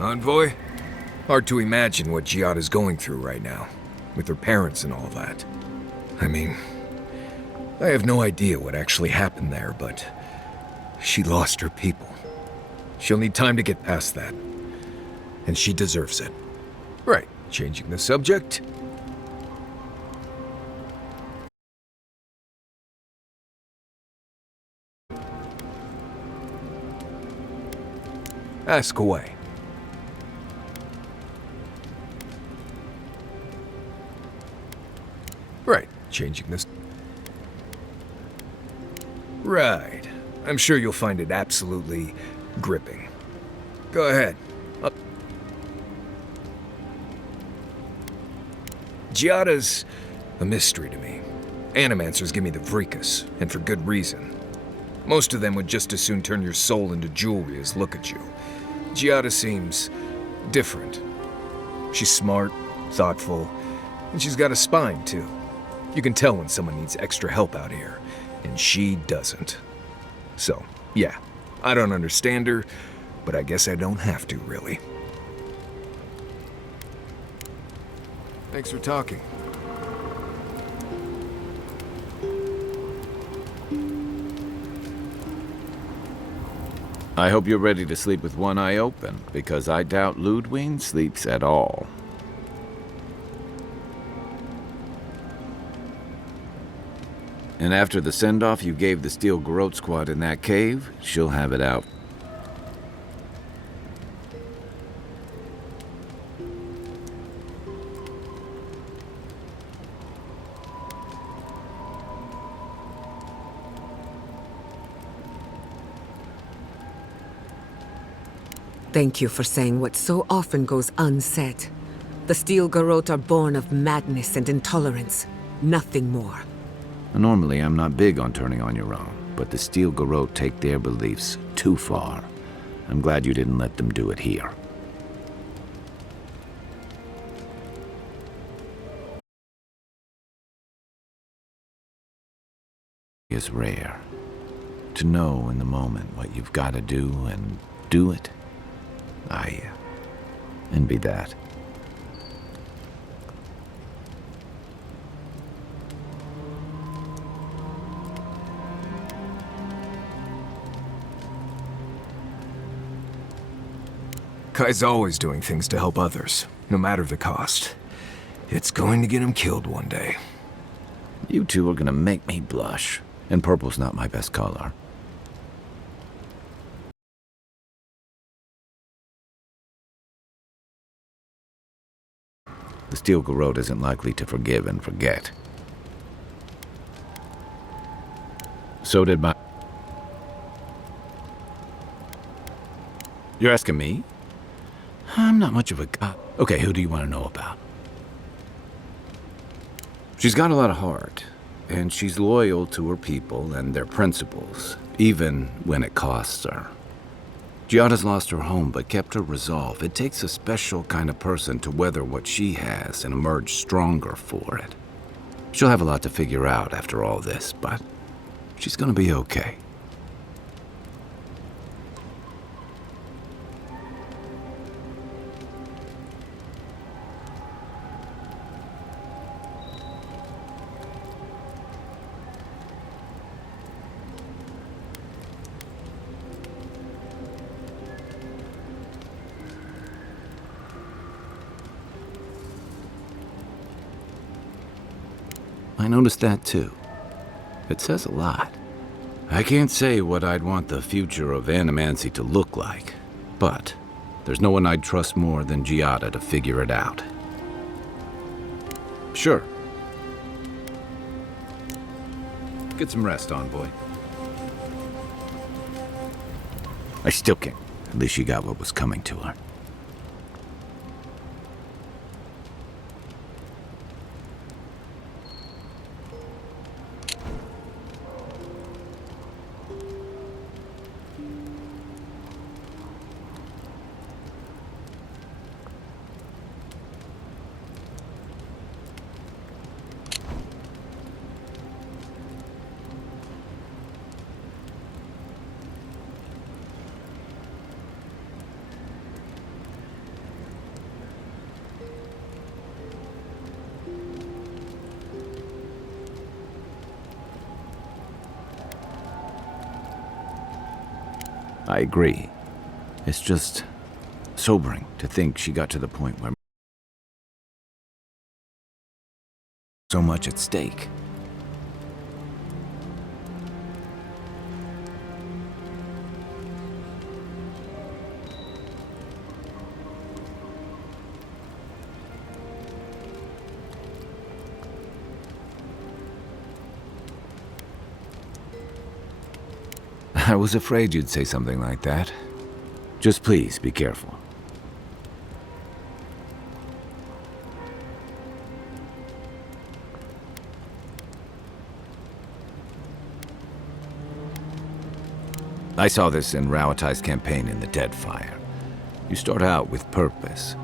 Envoy? Hard to imagine what Giada's going through right now, with her parents and all that. I mean, I have no idea what actually happened there, but she lost her people. She'll need time to get past that. And she deserves it. Right, changing the subject. Ask away. Right, changing this. Right. I'm sure you'll find it absolutely gripping. Go ahead. Giada's a mystery to me. Animancers give me the freakus, and for good reason. Most of them would just as soon turn your soul into jewelry as look at you. Giada seems different. She's smart, thoughtful, and she's got a spine, too. You can tell when someone needs extra help out here, and she doesn't. So, yeah, I don't understand her, but I guess I don't have to, really. Thanks for talking. I hope you're ready to sleep with one eye open, because I doubt Ludwig sleeps at all. And after the send-off you gave the Steel Garrote squad in that cave, she'll have it out. Thank you for saying what so often goes unsaid. The Steel Garrote are born of madness and intolerance. Nothing more. Normally, I'm not big on turning on your own, but the Steel Garrote take their beliefs too far. I'm glad you didn't let them do it here. It's rare. To know in the moment what you've got to do and do it. I envy that. Kai's always doing things to help others, no matter the cost. It's going to get him killed one day. You two are gonna make me blush, and purple's not my best color. The Steel Garrote isn't likely to forgive and forget. So did my... You're asking me? I'm not much of a cop. Okay, who do you want to know about? She's got a lot of heart, and she's loyal to her people and their principles, even when it costs her. Giada's lost her home, but kept her resolve. It takes a special kind of person to weather what she has and emerge stronger for it. She'll have a lot to figure out after all this, but she's gonna be okay. I noticed that too. It says a lot. I can't say what I'd want the future of Animancy to look like, but there's no one I'd trust more than Giada to figure it out. Sure. Get some rest, Envoy. I still can't. At least she got what was coming to her. I agree. It's just sobering to think she got to the point where so much at stake. I was afraid you'd say something like that. Just please be careful. I saw this in Rauatai's campaign in the Deadfire. You start out with purpose.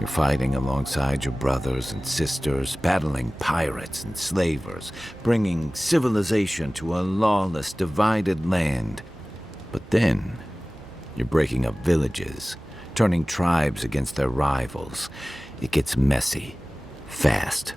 You're fighting alongside your brothers and sisters, battling pirates and slavers, bringing civilization to a lawless, divided land. But then, you're breaking up villages, turning tribes against their rivals. It gets messy, fast.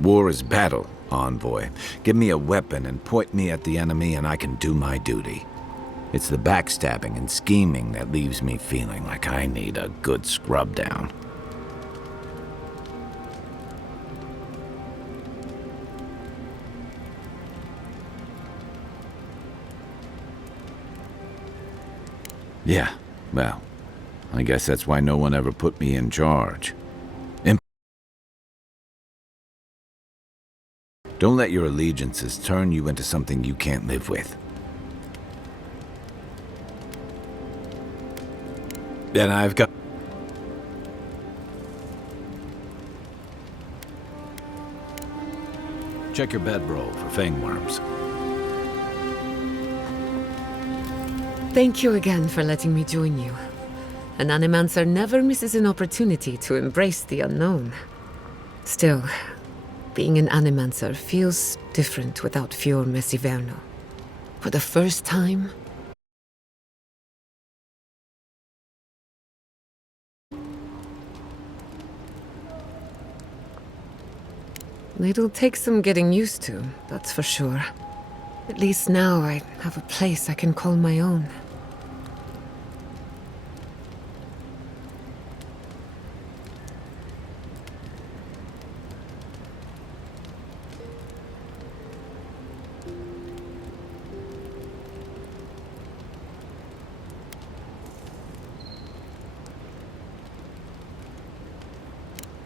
War is battle, envoy. Give me a weapon and point me at the enemy and I can do my duty. It's the backstabbing and scheming that leaves me feeling like I need a good scrub down. Yeah, well, I guess that's why no one ever put me in charge. Don't let your allegiances turn you into something you can't live with. Then I've got... Check your bedroll for fangworms. Thank you again for letting me join you. An Animancer never misses an opportunity to embrace the unknown. Still, being an Animancer feels different without Fior Messiverno. For the first time, it'll take some getting used to, that's for sure. At least now I have a place I can call my own.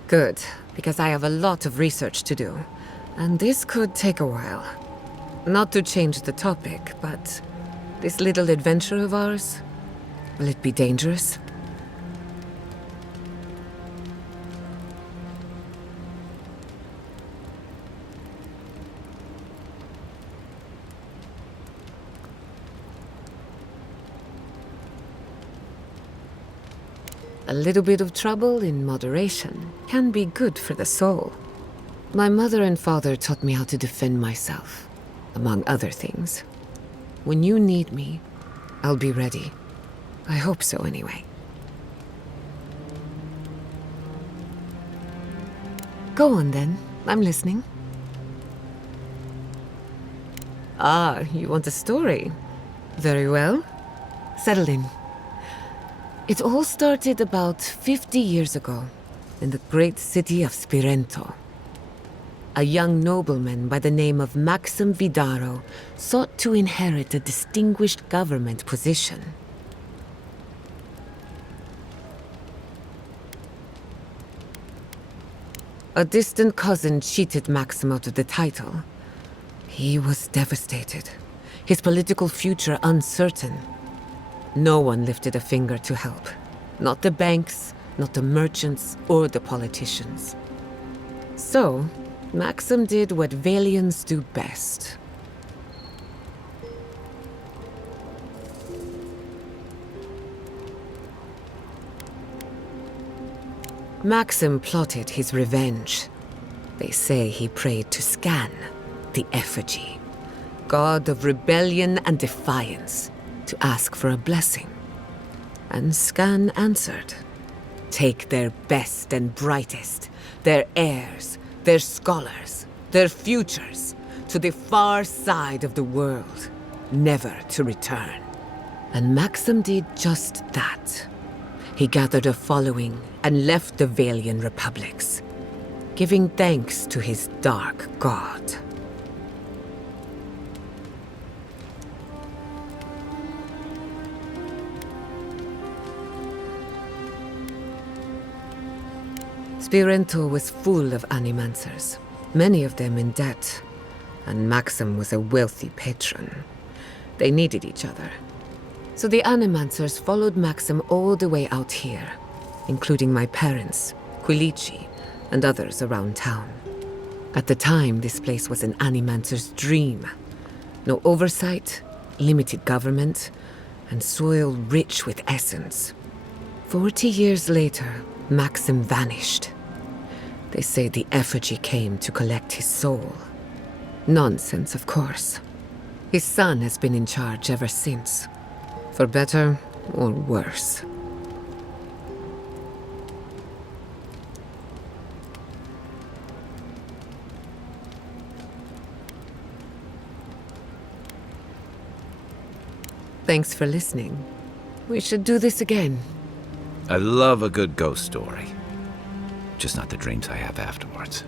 Good, because I have a lot of research to do, and this could take a while. Not to change the topic, but this little adventure of ours, will it be dangerous? A little bit of trouble in moderation can be good for the soul. My mother and father taught me how to defend myself, among other things. When you need me, I'll be ready. I hope so, anyway. Go on, then. I'm listening. Ah, you want a story? Very well. Settle in. It all started about 50 years ago, in the great city of Spirento. A young nobleman by the name of Maxim Vidaro sought to inherit a distinguished government position. A distant cousin cheated Maxim out of the title. He was devastated, his political future uncertain. No one lifted a finger to help. Not the banks, not the merchants, or the politicians. So, Maxim did what Valians do best. Maxim plotted his revenge. They say he prayed to Scan, the effigy, god of rebellion and defiance, to ask for a blessing. And Scan answered. Take their best and brightest, their heirs, their scholars, their futures, to the far side of the world, never to return. And Maxim did just that. He gathered a following and left the Valian republics, giving thanks to his dark god. Spirento was full of animancers, many of them in debt, and Maxim was a wealthy patron. They needed each other. So the animancers followed Maxim all the way out here, including my parents, Quilici, and others around town. At the time, this place was an animancer's dream. No oversight, limited government, and soil rich with essence. 40 years later, Maxim vanished. They say the effigy came to collect his soul. Nonsense, of course. His son has been in charge ever since. For better or worse. Thanks for listening. We should do this again. I love a good ghost story. Just not the dreams I have afterwards.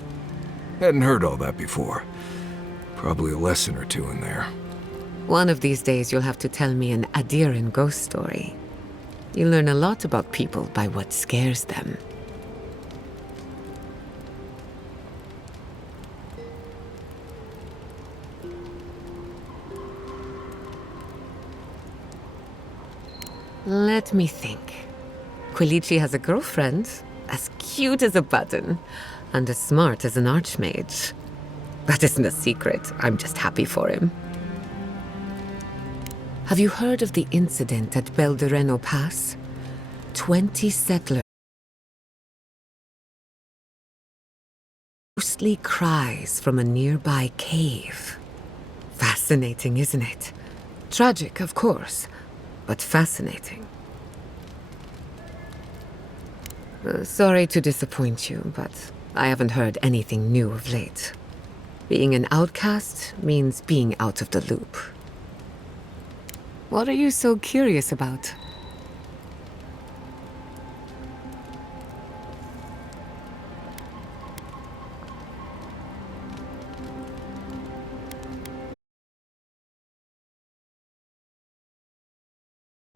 Hadn't heard all that before. Probably a lesson or two in there. One of these days you'll have to tell me an Adiran ghost story. You learn a lot about people by what scares them. Let me think. Quilici has a girlfriend, as cute as a button, and as smart as an archmage. That isn't a secret, I'm just happy for him. Have you heard of the incident at Beldereno Pass? 20 settlers. Ghostly cries from a nearby cave. Fascinating, isn't it? Tragic, of course, but fascinating. Sorry to disappoint you, but I haven't heard anything new of late. Being an outcast means being out of the loop. What are you so curious about?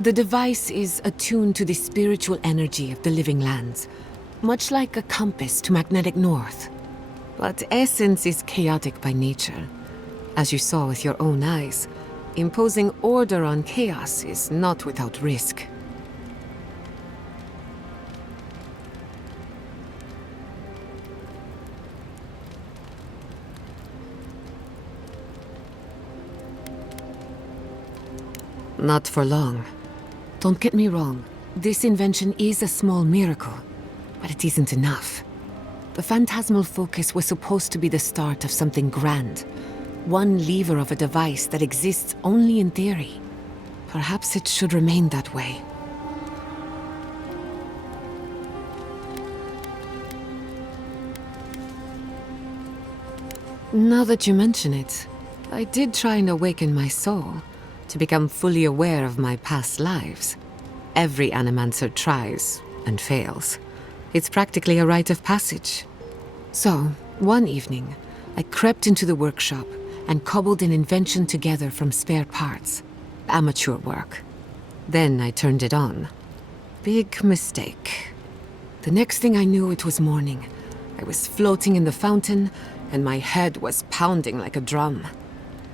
The device is attuned to the spiritual energy of the living lands, much like a compass to magnetic north. But essence is chaotic by nature. As you saw with your own eyes, imposing order on chaos is not without risk. Not for long. Don't get me wrong, this invention is a small miracle, but it isn't enough. The phantasmal focus was supposed to be the start of something grand. One lever of a device that exists only in theory. Perhaps it should remain that way. Now that you mention it, I did try and awaken my soul, to become fully aware of my past lives. Every animancer tries and fails. It's practically a rite of passage. So, one evening, I crept into the workshop and cobbled an invention together from spare parts. Amateur work. Then I turned it on. Big mistake. The next thing I knew, it was morning. I was floating in the fountain, and my head was pounding like a drum.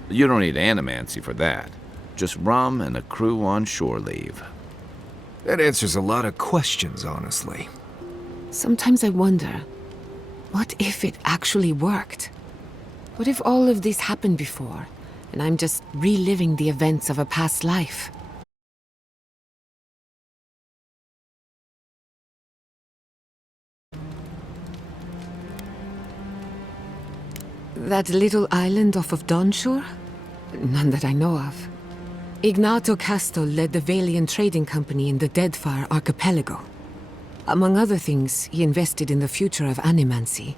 You don't need animancy for that. Just rum and a crew on shore leave. That answers a lot of questions, honestly. Sometimes I wonder, what if it actually worked? What if all of this happened before, and I'm just reliving the events of a past life? That little island off of Dawnshore? None that I know of. Ignato Casto led the Valian trading company in the Deadfire archipelago. Among other things, he invested in the future of animancy,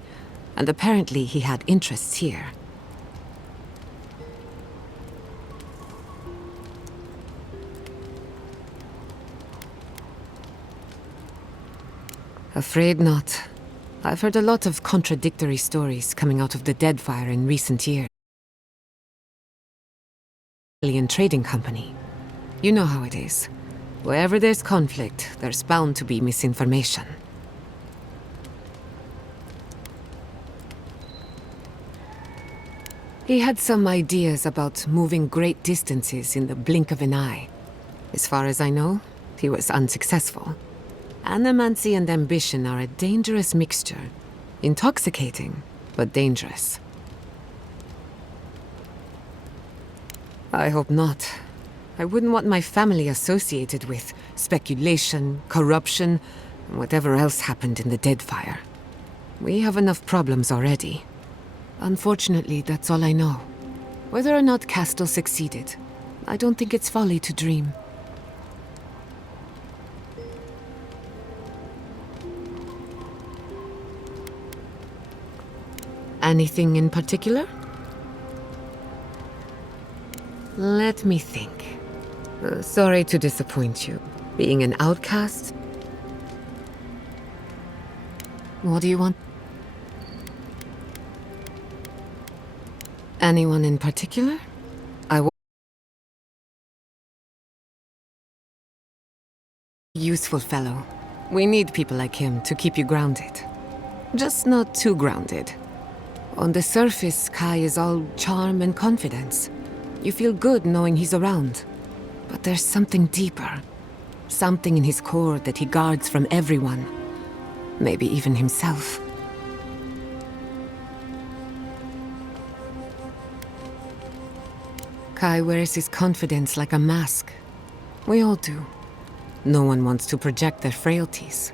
and apparently he had interests here. Afraid not. I've heard a lot of contradictory stories coming out of the Deadfire in recent years. Alien trading company. You know how it is. Wherever there's conflict, there's bound to be misinformation. He had some ideas about moving great distances in the blink of an eye. As far as I know, he was unsuccessful. Animancy and ambition are a dangerous mixture. Intoxicating, but dangerous. I hope not. I wouldn't want my family associated with speculation, corruption, and whatever else happened in the Deadfire. We have enough problems already. Unfortunately, that's all I know. Whether or not Castle succeeded, I don't think it's folly to dream. Anything in particular? Let me think. Sorry to disappoint you. Being an outcast? What do you want? Anyone in particular? Useful fellow. We need people like him to keep you grounded. Just not too grounded. On the surface, Kai is all charm and confidence. You feel good knowing he's around. But there's something deeper. Something in his core that he guards from everyone. Maybe even himself. Kai wears his confidence like a mask. We all do. No one wants to project their frailties.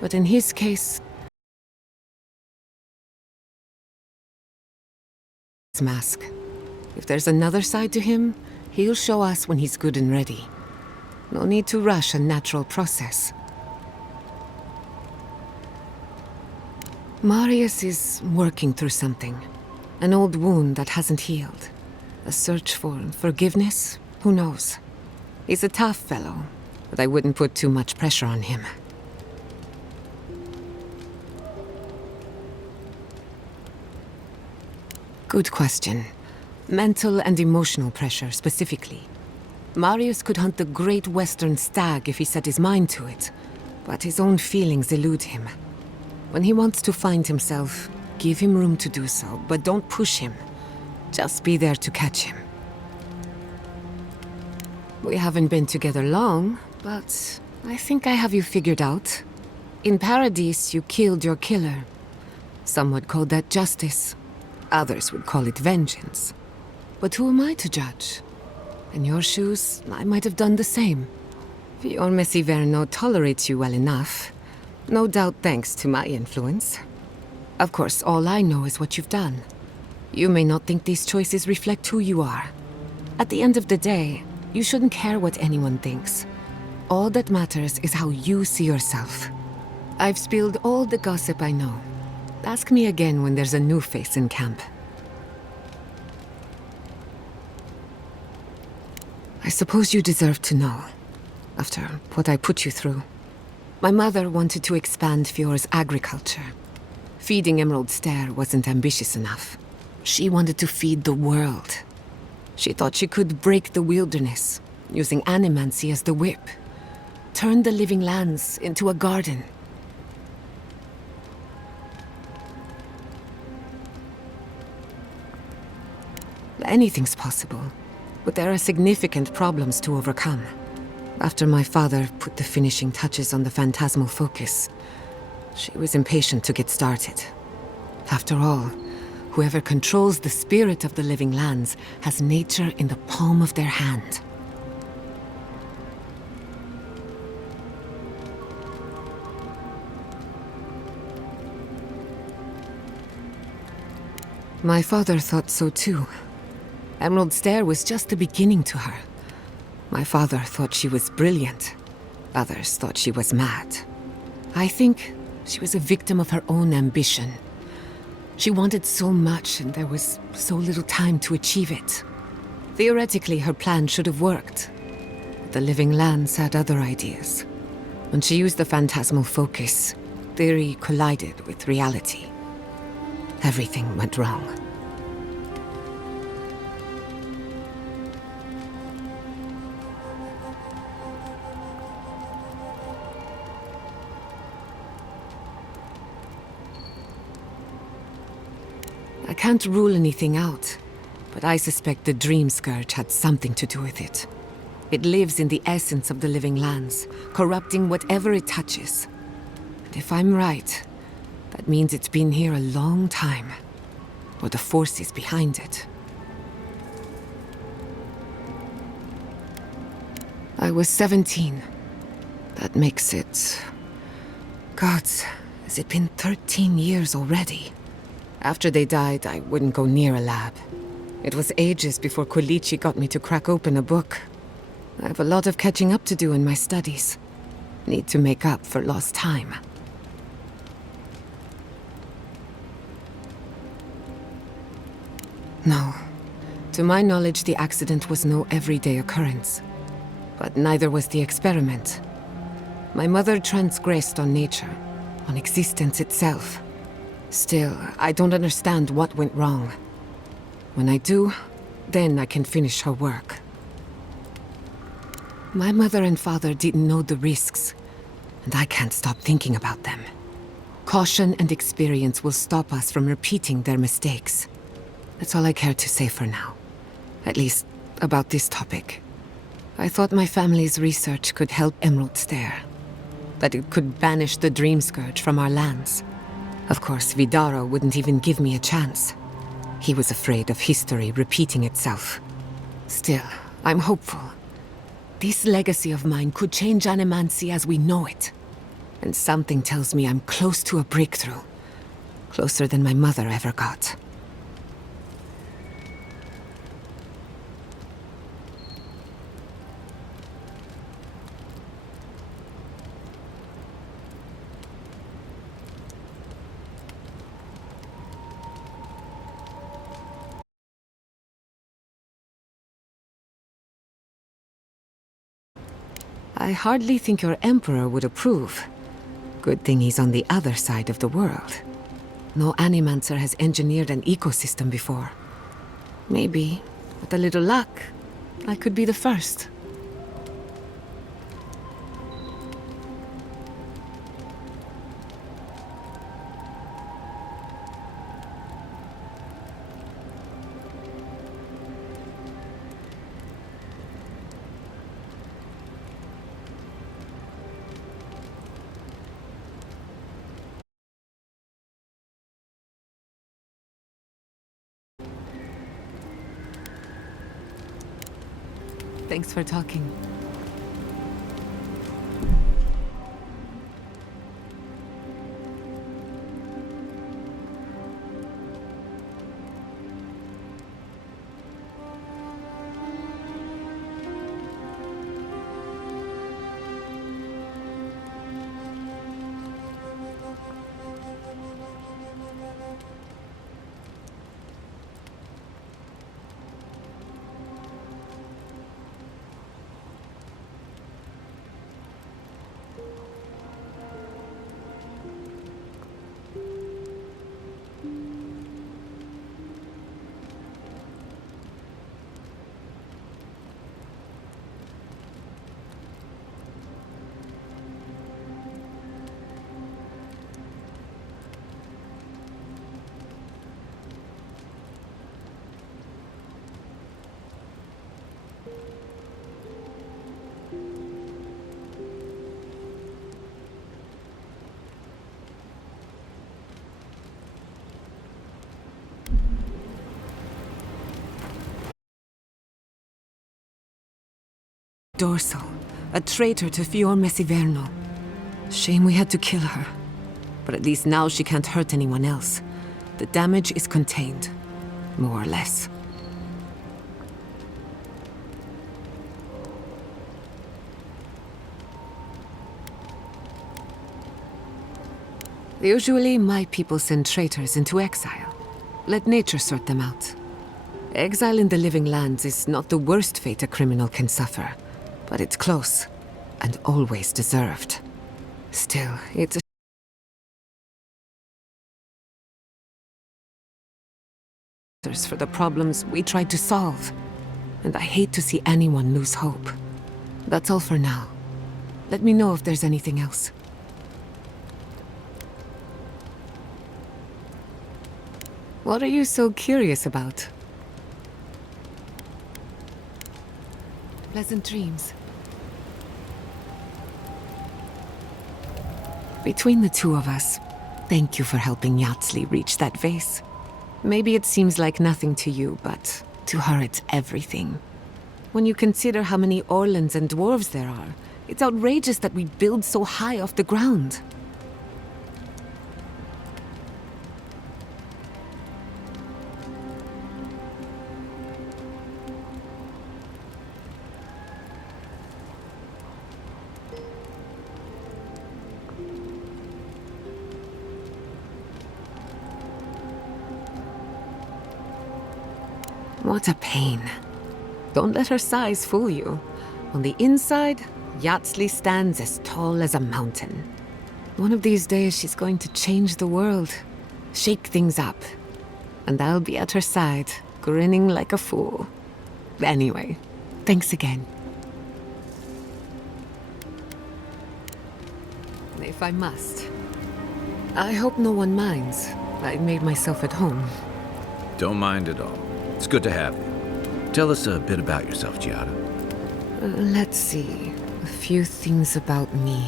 But in his case, mask. If there's another side to him, he'll show us when he's good and ready. No need to rush a natural process. Marius is working through something. An old wound that hasn't healed. A search for forgiveness? Who knows? He's a tough fellow, but I wouldn't put too much pressure on him. Good question. Mental and emotional pressure, specifically. Marius could hunt the great western stag if he set his mind to it, but his own feelings elude him. When he wants to find himself, give him room to do so, but don't push him. Just be there to catch him. We haven't been together long, but I think I have you figured out. In Paradise, you killed your killer. Some would call that justice. Others would call it vengeance. But who am I to judge? In your shoes, I might have done the same. Fior Messiverno tolerates you well enough. No doubt thanks to my influence. Of course, all I know is what you've done. You may not think these choices reflect who you are. At the end of the day, you shouldn't care what anyone thinks. All that matters is how you see yourself. I've spilled all the gossip I know. Ask me again when there's a new face in camp. I suppose you deserve to know, after what I put you through. My mother wanted to expand Fior's agriculture. Feeding Emerald Stair wasn't ambitious enough. She wanted to feed the world. She thought she could break the wilderness, using animancy as the whip. Turn the living lands into a garden. Anything's possible, but there are significant problems to overcome. After my father put the finishing touches on the phantasmal focus, she was impatient to get started. After all, whoever controls the spirit of the living lands has nature in the palm of their hand. My father thought so too. Emerald Stair was just the beginning to her. My father thought she was brilliant. Others thought she was mad. I think she was a victim of her own ambition. She wanted so much, and there was so little time to achieve it. Theoretically, her plan should have worked. But the living lands had other ideas. When she used the phantasmal focus, theory collided with reality. Everything went wrong. I can't rule anything out, but I suspect the Dream Scourge had something to do with it. It lives in the essence of the living lands, corrupting whatever it touches. And if I'm right, that means it's been here a long time, or the forces behind it. I was 17. That makes it... Gods, has it been 13 years already? After they died, I wouldn't go near a lab. It was ages before Quilici got me to crack open a book. I have a lot of catching up to do in my studies. Need to make up for lost time. No. To my knowledge, the accident was no everyday occurrence. But neither was the experiment. My mother transgressed on nature, on existence itself. Still, I don't understand what went wrong. When I do, then I can finish her work. My mother and father didn't know the risks, and I can't stop thinking about them. Caution and experience will stop us from repeating their mistakes. That's all I care to say for now. At least, about this topic. I thought my family's research could help Emerald Stair. That it could banish the Dream Scourge from our lands. Of course, Vidaro wouldn't even give me a chance. He was afraid of history repeating itself. Still, I'm hopeful. This legacy of mine could change Animancy as we know it. And something tells me I'm close to a breakthrough. Closer than my mother ever got. I hardly think your Emperor would approve. Good thing he's on the other side of the world. No Animancer has engineered an ecosystem before. Maybe, with a little luck, I could be the first. Thanks for talking. Dorsal, a traitor to Fior Messiverno. Shame we had to kill her. But at least now she can't hurt anyone else. The damage is contained. more or less. Usually, my people send traitors into exile. Let nature sort them out. Exile in the living lands is not the worst fate a criminal can suffer, but it's close, and always deserved. Still, it's a for the problems we tried to solve, and I hate to see anyone lose hope. That's all for now. Let me know if there's anything else. What are you so curious about? Pleasant dreams. Between the two of us, thank you for helping Yatsli reach that vase. Maybe it seems like nothing to you, but to her it's everything. When you consider how many Orlans and dwarves there are, it's outrageous that we build so high off the ground. What a pain. Don't let her size fool you. On the inside, Yatsli stands as tall as a mountain. One of these days she's going to change the world, shake things up. And I'll be at her side, grinning like a fool. Anyway, thanks again. If I must. I hope no one minds. I made myself at home. Don't mind at all. It's good to have you. Tell us a bit about yourself, Giada. Let's see. A few things about me.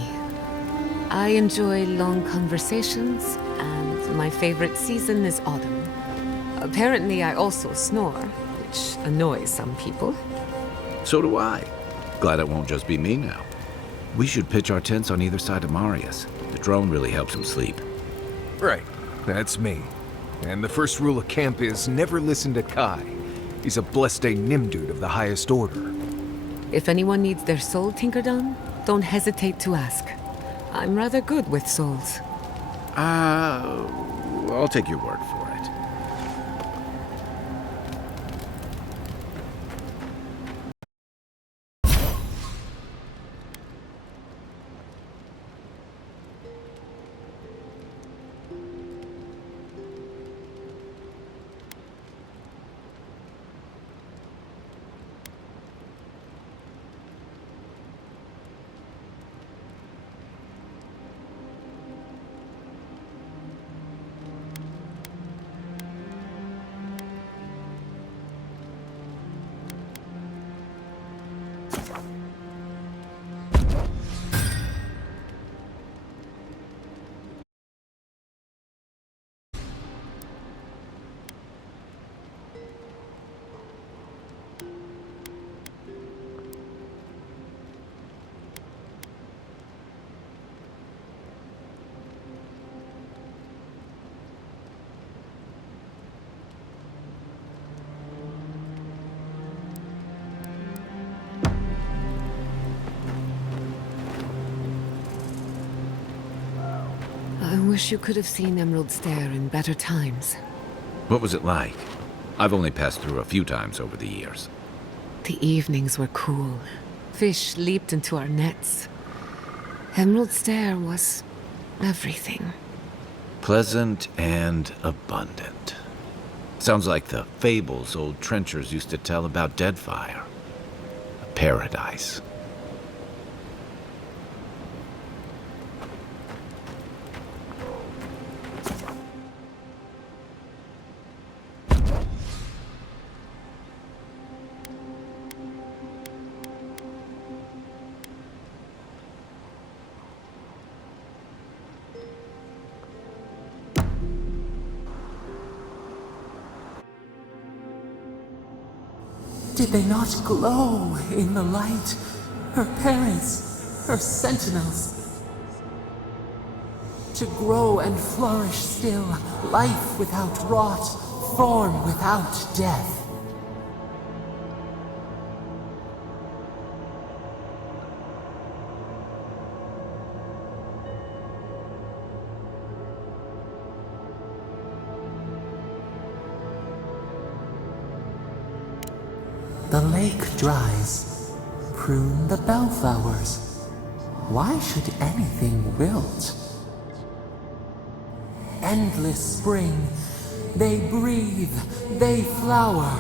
I enjoy long conversations, and my favorite season is autumn. Apparently, I also snore, which annoys some people. So do I. Glad it won't just be me now. We should pitch our tents on either side of Marius. The drone really helps him sleep. Right, that's me. And the first rule of camp is never listen to Kai. He's a blessed Nimdude of the highest order. If anyone needs their soul tinkered on, don't hesitate to ask. I'm rather good with souls. I'll take your word for it. I wish you could have seen Emerald Stair in better times. What was it like? I've only passed through a few times over the years. The evenings were cool. Fish leaped into our nets. Emerald Stair was everything. Pleasant and abundant. Sounds like the fables old trenchers used to tell about Deadfire. A paradise. Did they not glow in the light? Her parents, her sentinels. To grow and flourish still, life without rot, form without death. The lake dries. Prune the bellflowers. Why should anything wilt? Endless spring. They breathe. They flower.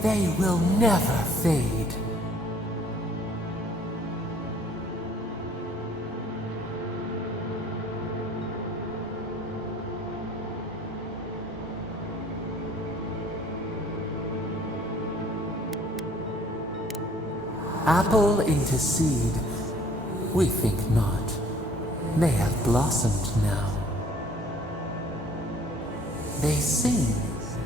They will never fade. Apple into seed. We think not. They have blossomed now. They sing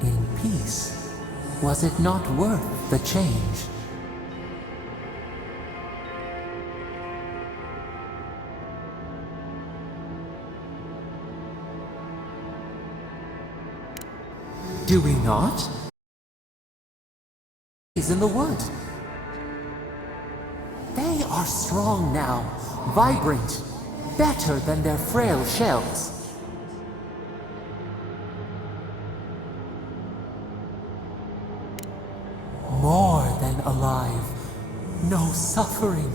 in peace. Was it not worth the change? Do we not? He's in the wood. They are strong now, vibrant, better than their frail shells. More than alive. No suffering,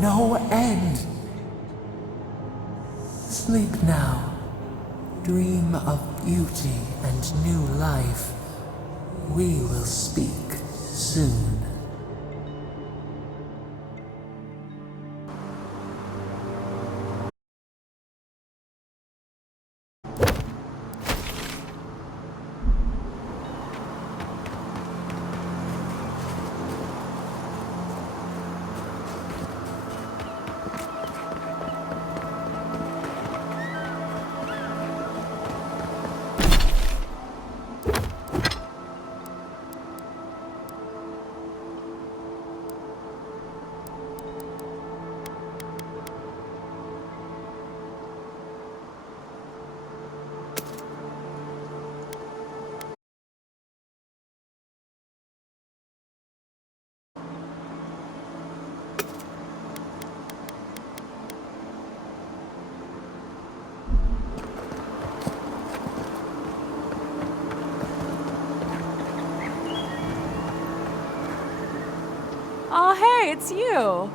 no end. Sleep now. Dream of beauty and new life. We will speak soon. Oh, hey, it's you.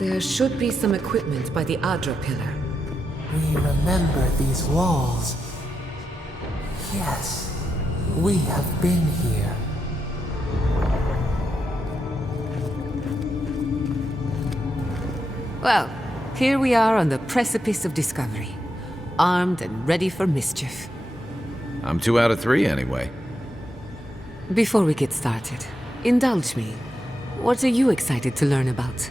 There should be some equipment by the Adra pillar. We remember these walls. Yes, we have been here. Well, here we are on the precipice of discovery, armed and ready for mischief. I'm 2 out of 3 anyway. Before we get started, indulge me. What are you excited to learn about?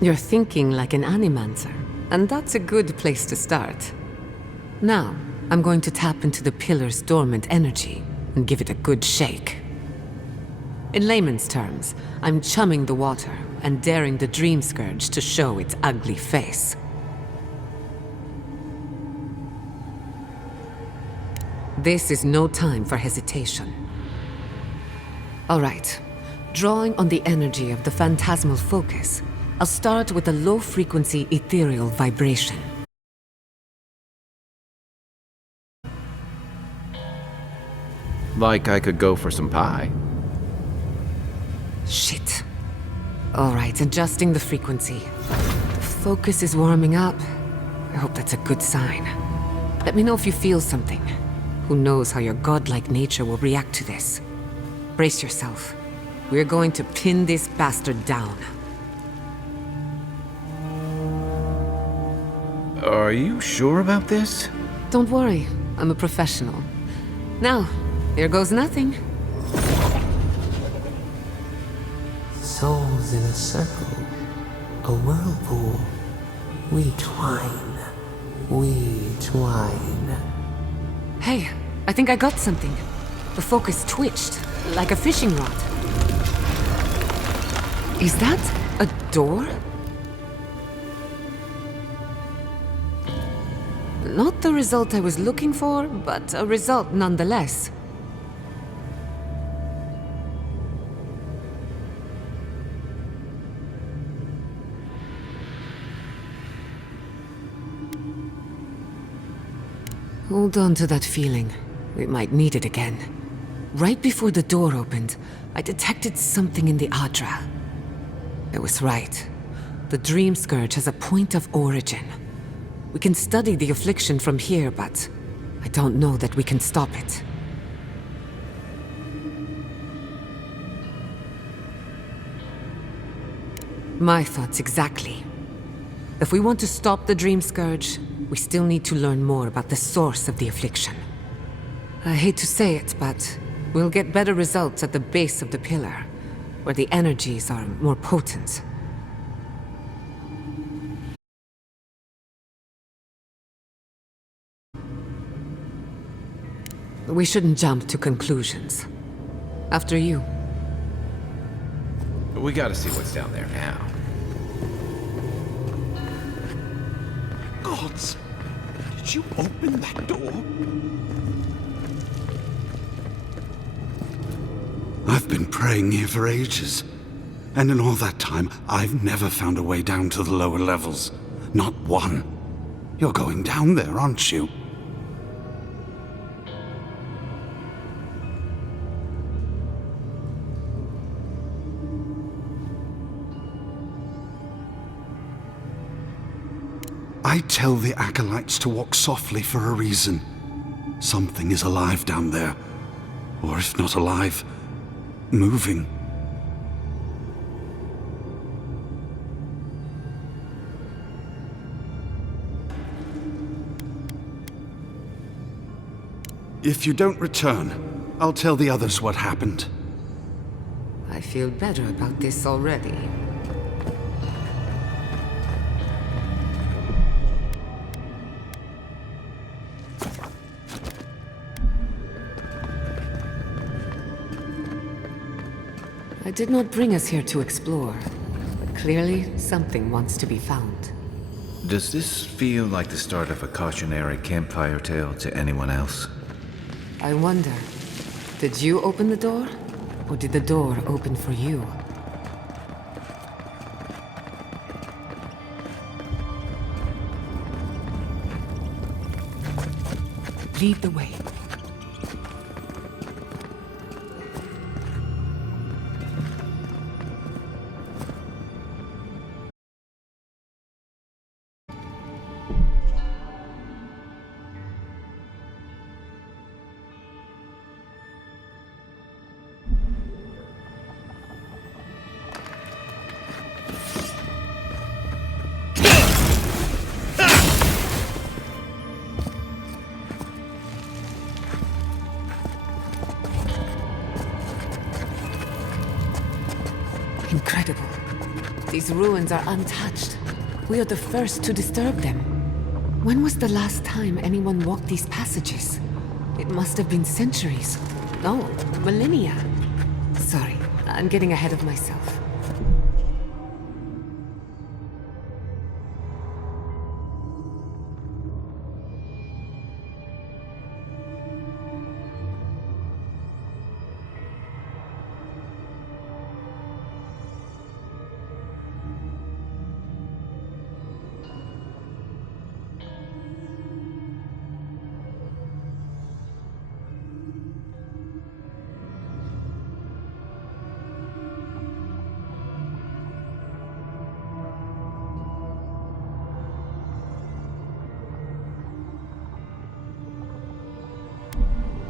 You're thinking like an animancer, and that's a good place to start. Now, I'm going to tap into the pillar's dormant energy and give it a good shake. In layman's terms, I'm chumming the water and daring the Dream Scourge to show its ugly face. This is no time for hesitation. All right. Drawing on the energy of the phantasmal focus, I'll start with a low-frequency ethereal vibration. Like I could go for some pie. Shit. All right, adjusting the frequency. The focus is warming up. I hope that's a good sign. Let me know if you feel something. Who knows how your godlike nature will react to this. Brace yourself. We're going to pin this bastard down. Are you sure about this? Don't worry, I'm a professional. Now, here goes nothing. Souls in a circle, a whirlpool. We twine, we twine. Hey, I think I got something. The focus twitched, like a fishing rod. Is that a door? Not the result I was looking for, but a result nonetheless. Hold on to that feeling. We might need it again. Right before the door opened, I detected something in the Adra. I was right. The Dream Scourge has a point of origin. We can study the affliction from here, but I don't know that we can stop it. My thoughts exactly. If we want to stop the Dream Scourge, we still need to learn more about the source of the affliction. I hate to say it, but we'll get better results at the base of the pillar, where the energies are more potent. We shouldn't jump to conclusions. After you. We gotta see what's down there now. Gods! Did you open that door? I've been praying here for ages. And in all that time, I've never found a way down to the lower levels. Not one. You're going down there, aren't you? I tell the acolytes to walk softly for a reason. Something is alive down there. Or if not alive, moving. If you don't return, I'll tell the others what happened. I feel better about this already. I did not bring us here to explore, but clearly something wants to be found. Does this feel like the start of a cautionary campfire tale to anyone else? I wonder, did you open the door? Or did the door open for you? Lead the way. Incredible. These ruins are untouched. We are the first to disturb them. When was the last time anyone walked these passages? It must have been centuries. No, millennia. Sorry, I'm getting ahead of myself.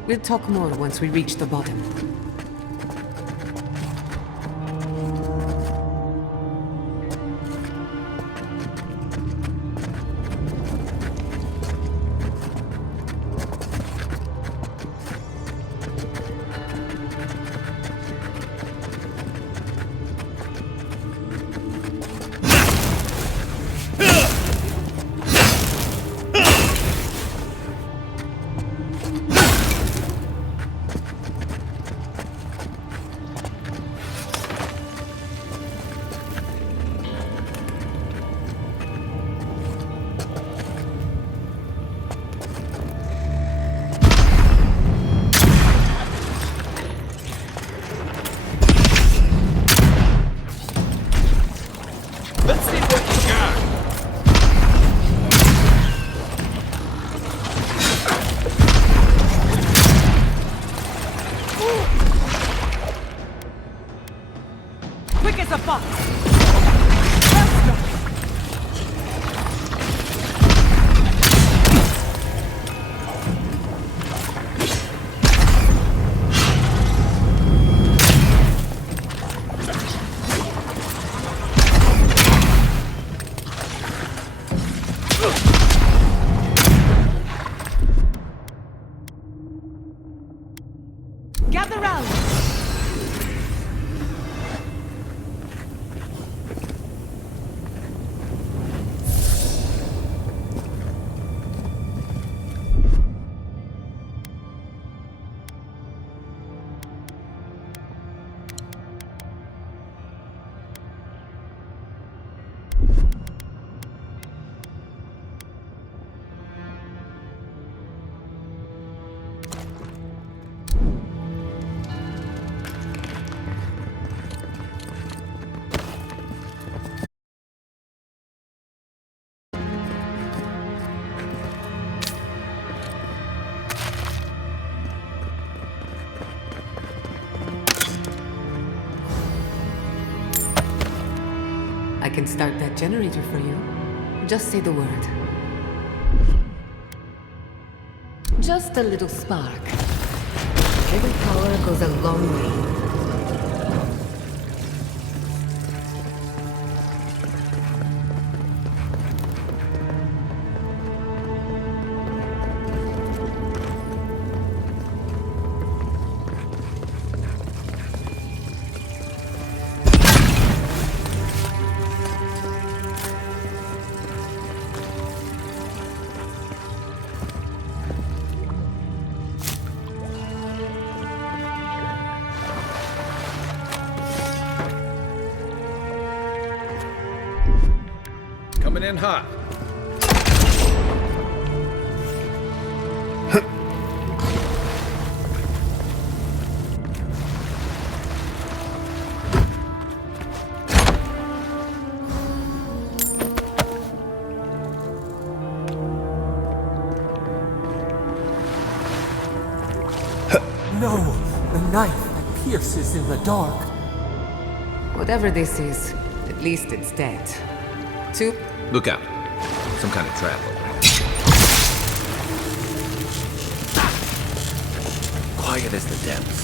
We'll talk more once we reach the bottom. Quick as a fox! Gather round! I can start that generator for you. Just say the word. Just a little spark. Every power goes a long way. Coming in hot. No! The knife that pierces in the dark. Whatever this is, at least it's dead. Two. Look out. Some kind of trap over there. Quiet as the depths.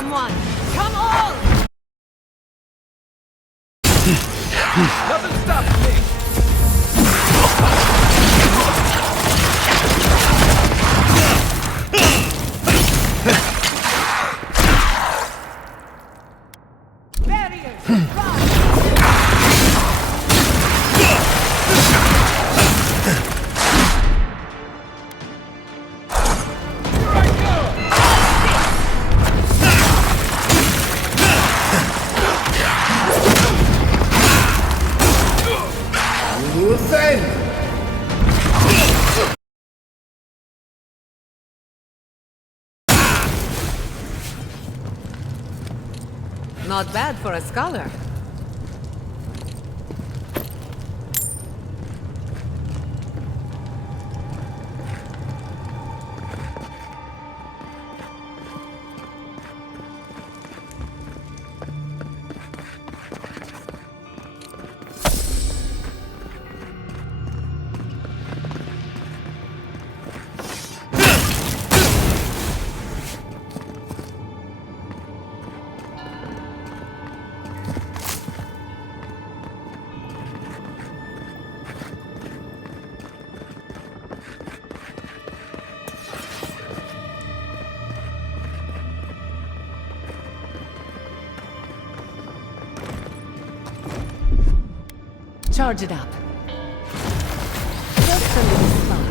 someone! Come all! Nothing stops me! Barriers! Rise! Not bad for a scholar. Charge it up. Just a little spark.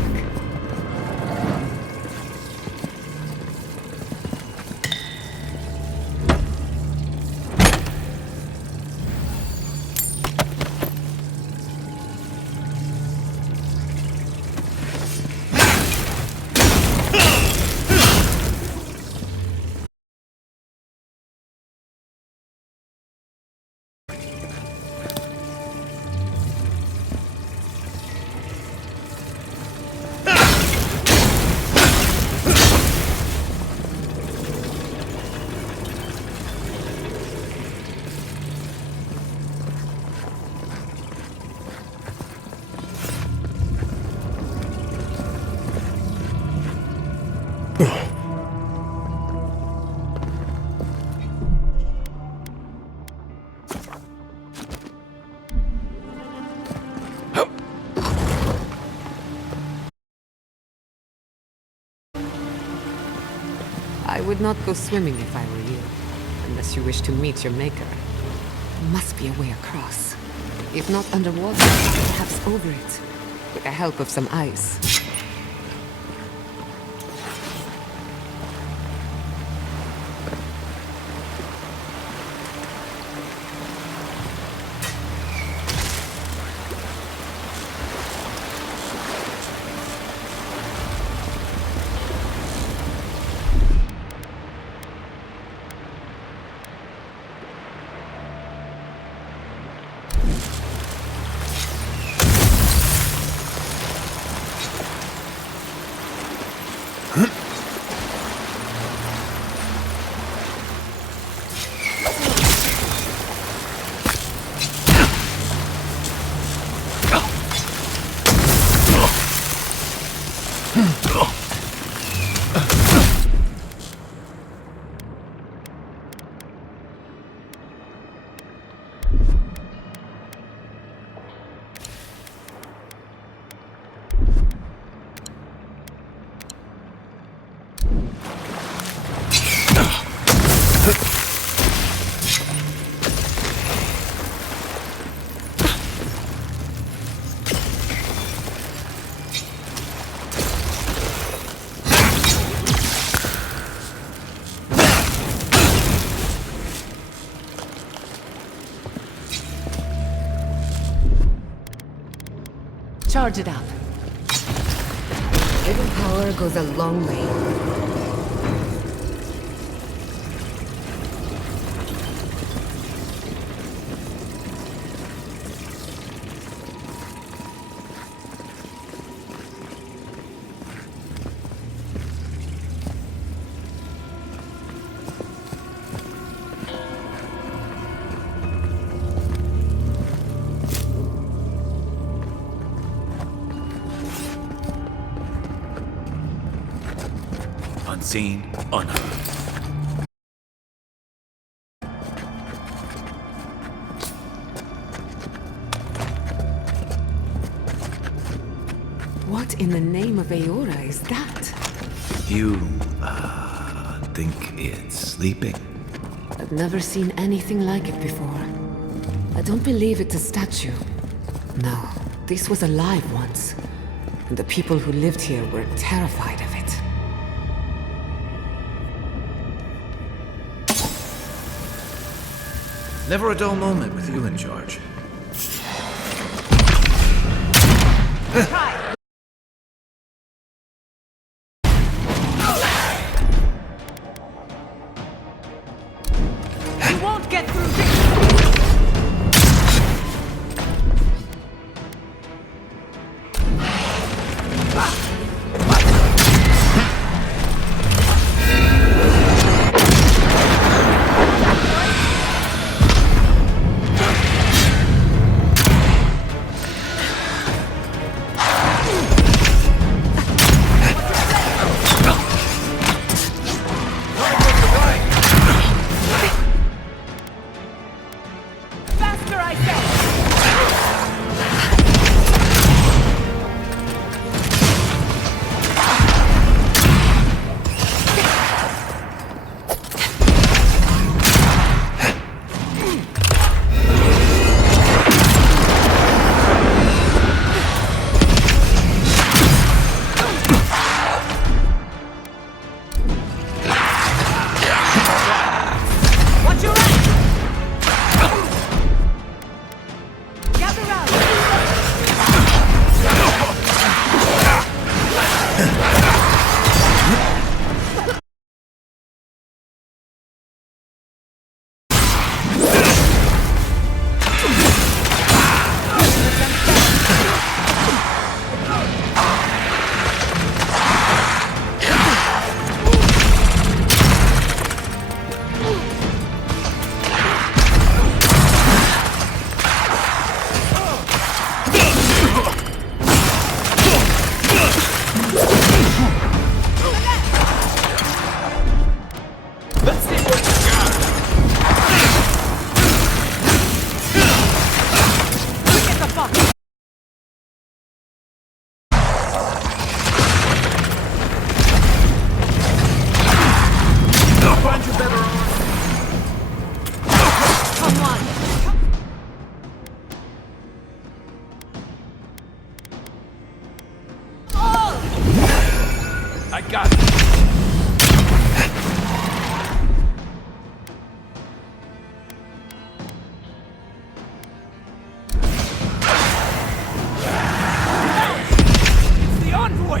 I would not go swimming if I were you, unless you wish to meet your maker. There must be a way across. If not underwater, perhaps over it, with the help of some ice. Charge it up. Little power goes a long way. Unseen, unheard. in the name of Aora is that? You, think it's sleeping? I've never seen anything like it before. I don't believe it's a statue. No, this was alive once. And the people who lived here were terrified of it. Never a dull moment with you in charge. You won't get through this! Faster, I say! Watch your right! Gather round! Get the fuck! Come on! I got it. It's the envoy!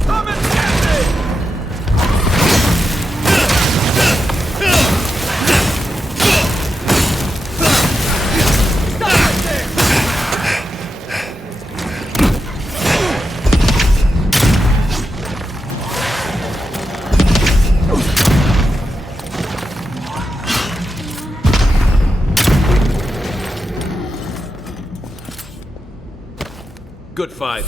Come and get me! Good fight.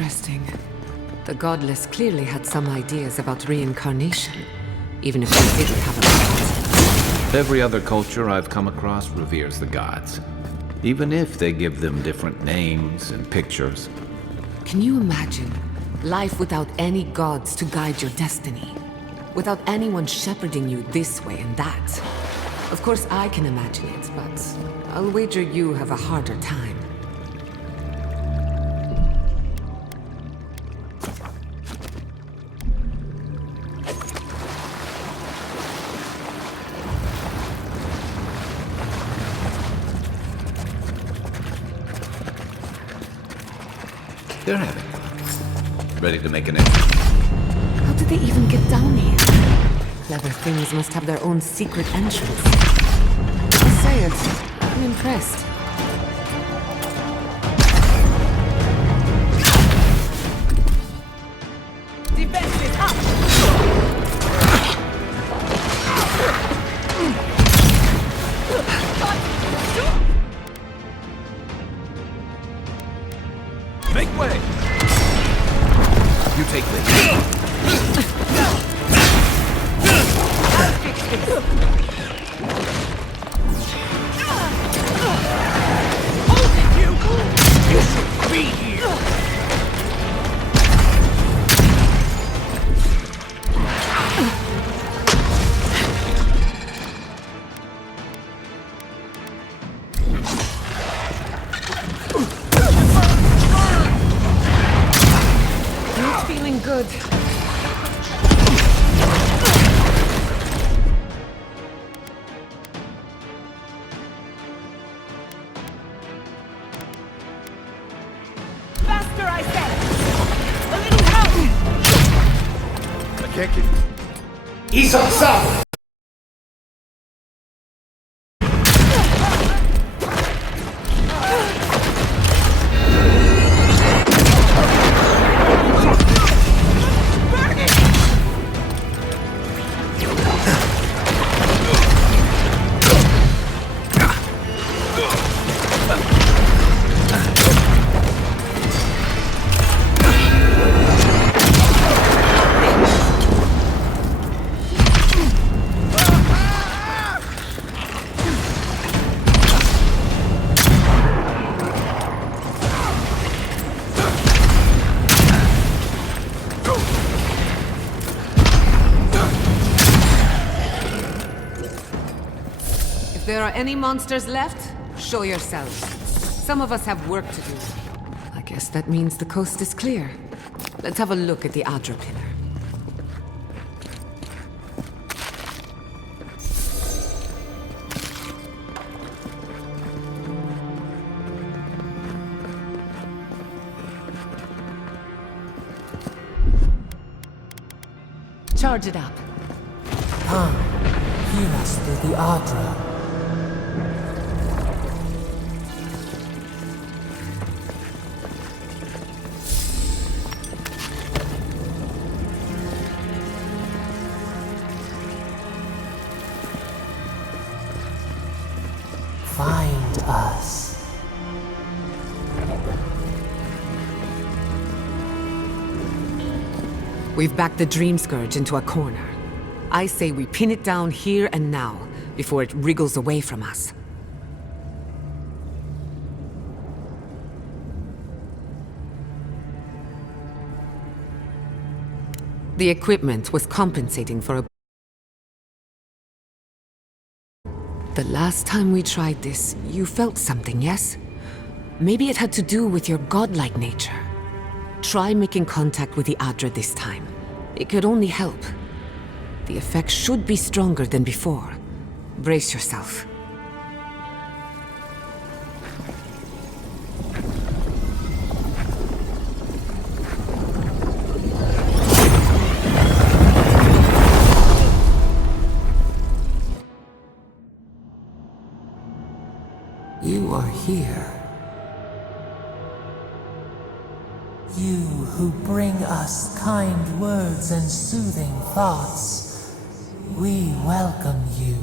Interesting. The Godless clearly had some ideas about reincarnation, even if they didn't have a god. Every other culture I've come across reveres the gods, even if they give them different names and pictures. Can you imagine life without any gods to guide your destiny? Without anyone shepherding you this way and that? Of course I can imagine it, but I'll wager you have a harder time. They're having fun. Ready to make an entry. How did they even get down here? Clever things must have their own secret entrance. I'll say it. I'm impressed. Defenses up! Make way! You take this. Hold it, you! You should be here! Not feeling good. Faster, I said! A little help! I can't get... If there are any monsters left, show yourselves. Some of us have work to do. I guess that means the coast is clear. Let's have a look at the Adra pillar. Charge it up. Come, hear us through the Adra. Find us. We've backed the Dream Scourge into a corner. I say we pin it down here and now, before it wriggles away from us. The equipment was compensating for a... The last time we tried this, you felt something, yes? Maybe it had to do with your godlike nature. Try making contact with the Adra this time. It could only help. The effect should be stronger than before. Brace yourself. You are here. You who bring us kind words and soothing thoughts, we welcome you.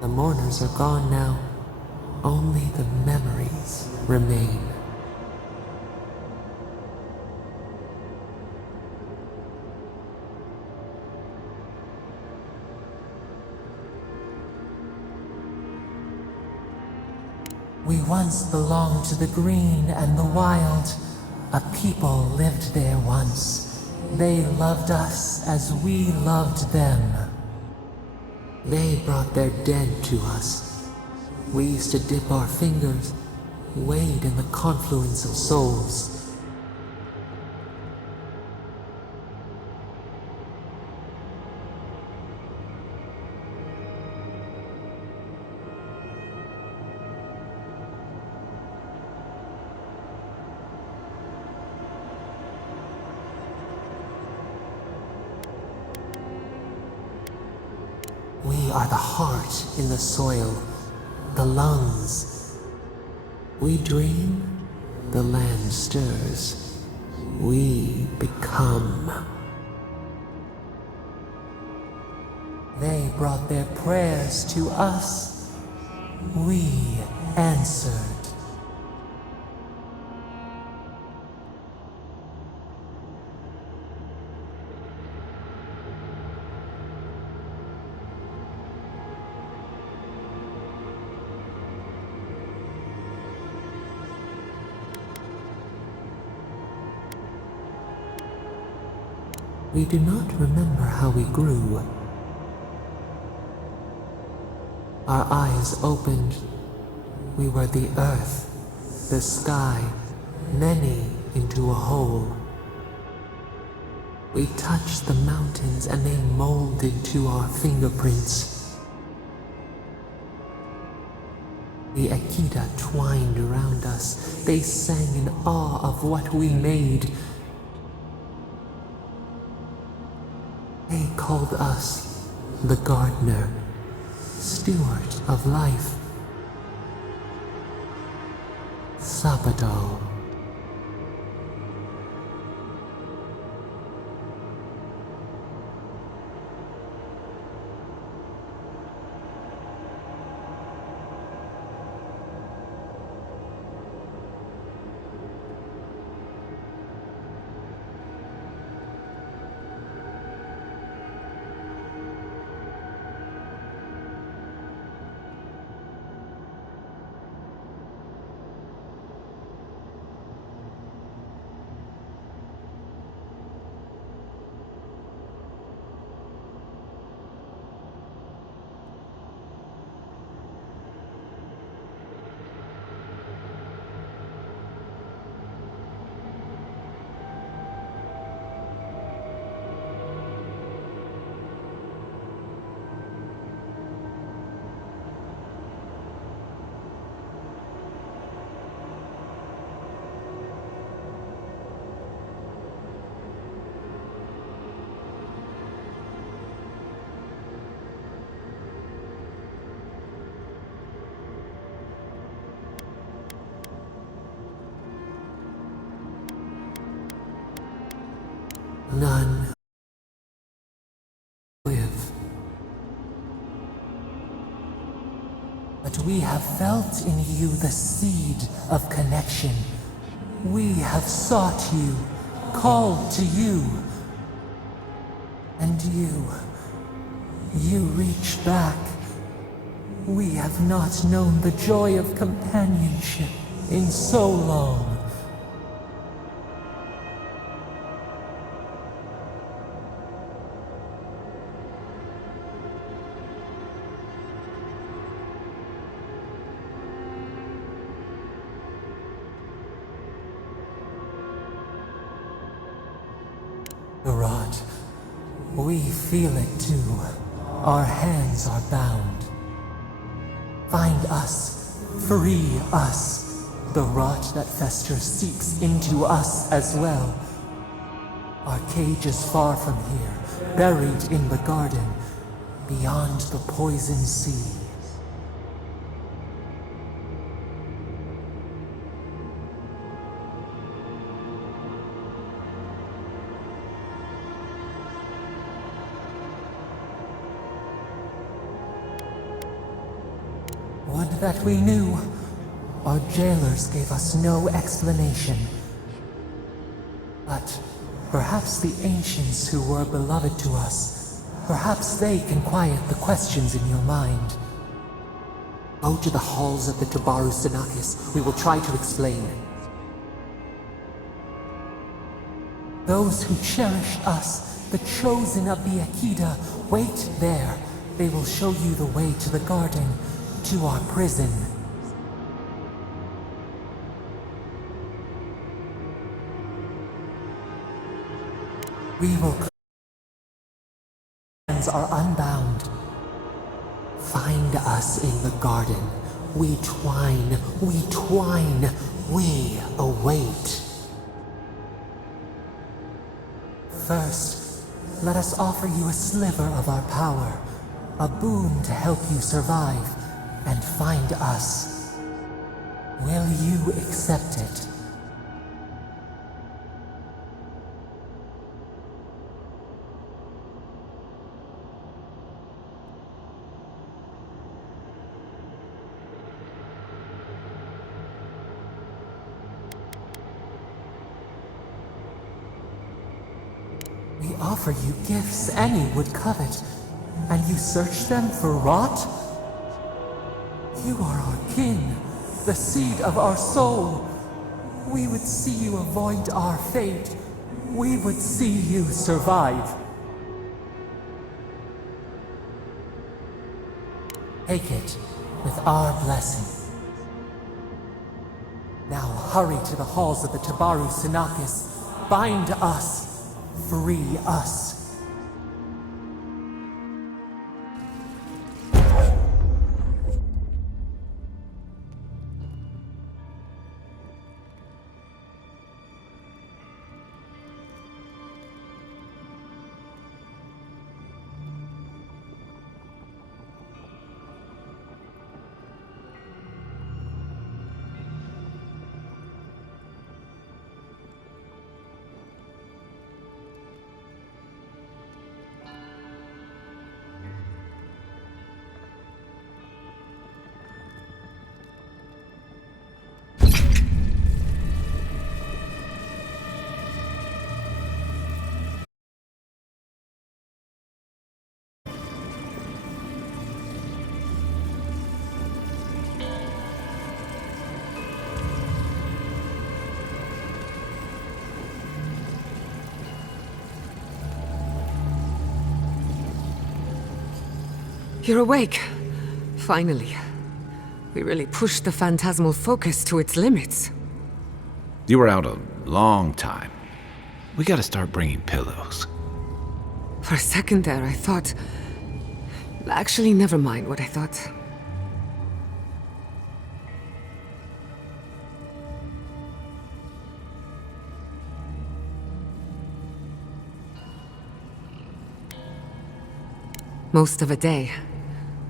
The mourners are gone now. Only the memories remain. We once belonged to the green and the wild. A people lived there once. They loved us as we loved them. They brought their dead to us. We used to dip our fingers, wade in the confluence of souls. We are the heart in the soil, the lungs. We dream, the land stirs. We become. They brought their prayers to us. We answered. We do not remember how we grew. Our eyes opened. We were the earth, the sky, many into a whole. We touched the mountains and they molded to our fingerprints. The Akita twined around us. They sang in awe of what we made. They called us the gardener, steward of life. Sabado. None live. But we have felt in you the seed of connection. We have sought you, called to you. And you reach back. We have not known the joy of companionship in so long. Rod, we feel it too. Our hands are bound. Find us. Free us. The rot that festers seeps into us as well. Our cage is far from here, buried in the garden, beyond the poison sea. Would that we knew. Our jailers gave us no explanation. But perhaps the ancients who were beloved to us, perhaps they can quiet the questions in your mind. Go to the halls of the Tabaru Sinakis. We will try to explain. Those who cherish us, the chosen of the Akida, wait there. They will show you the way to the garden, to our prison. We will... Hands are unbound. Find us in the garden. We twine, we await. First, let us offer you a sliver of our power, a boon to help you survive and find us. Will you accept it? We offer you gifts any would covet, and you search them for rot? You are our kin, the seed of our soul. We would see you avoid our fate. We would see you survive. Take it with our blessing. Now hurry to the halls of the Tabaru Sinakis. Bind us. Free us. You're awake. Finally. We really pushed the phantasmal focus to its limits. You were out a long time. We gotta start bringing pillows. For a second there, I thought... Actually, never mind what I thought. Most of a day.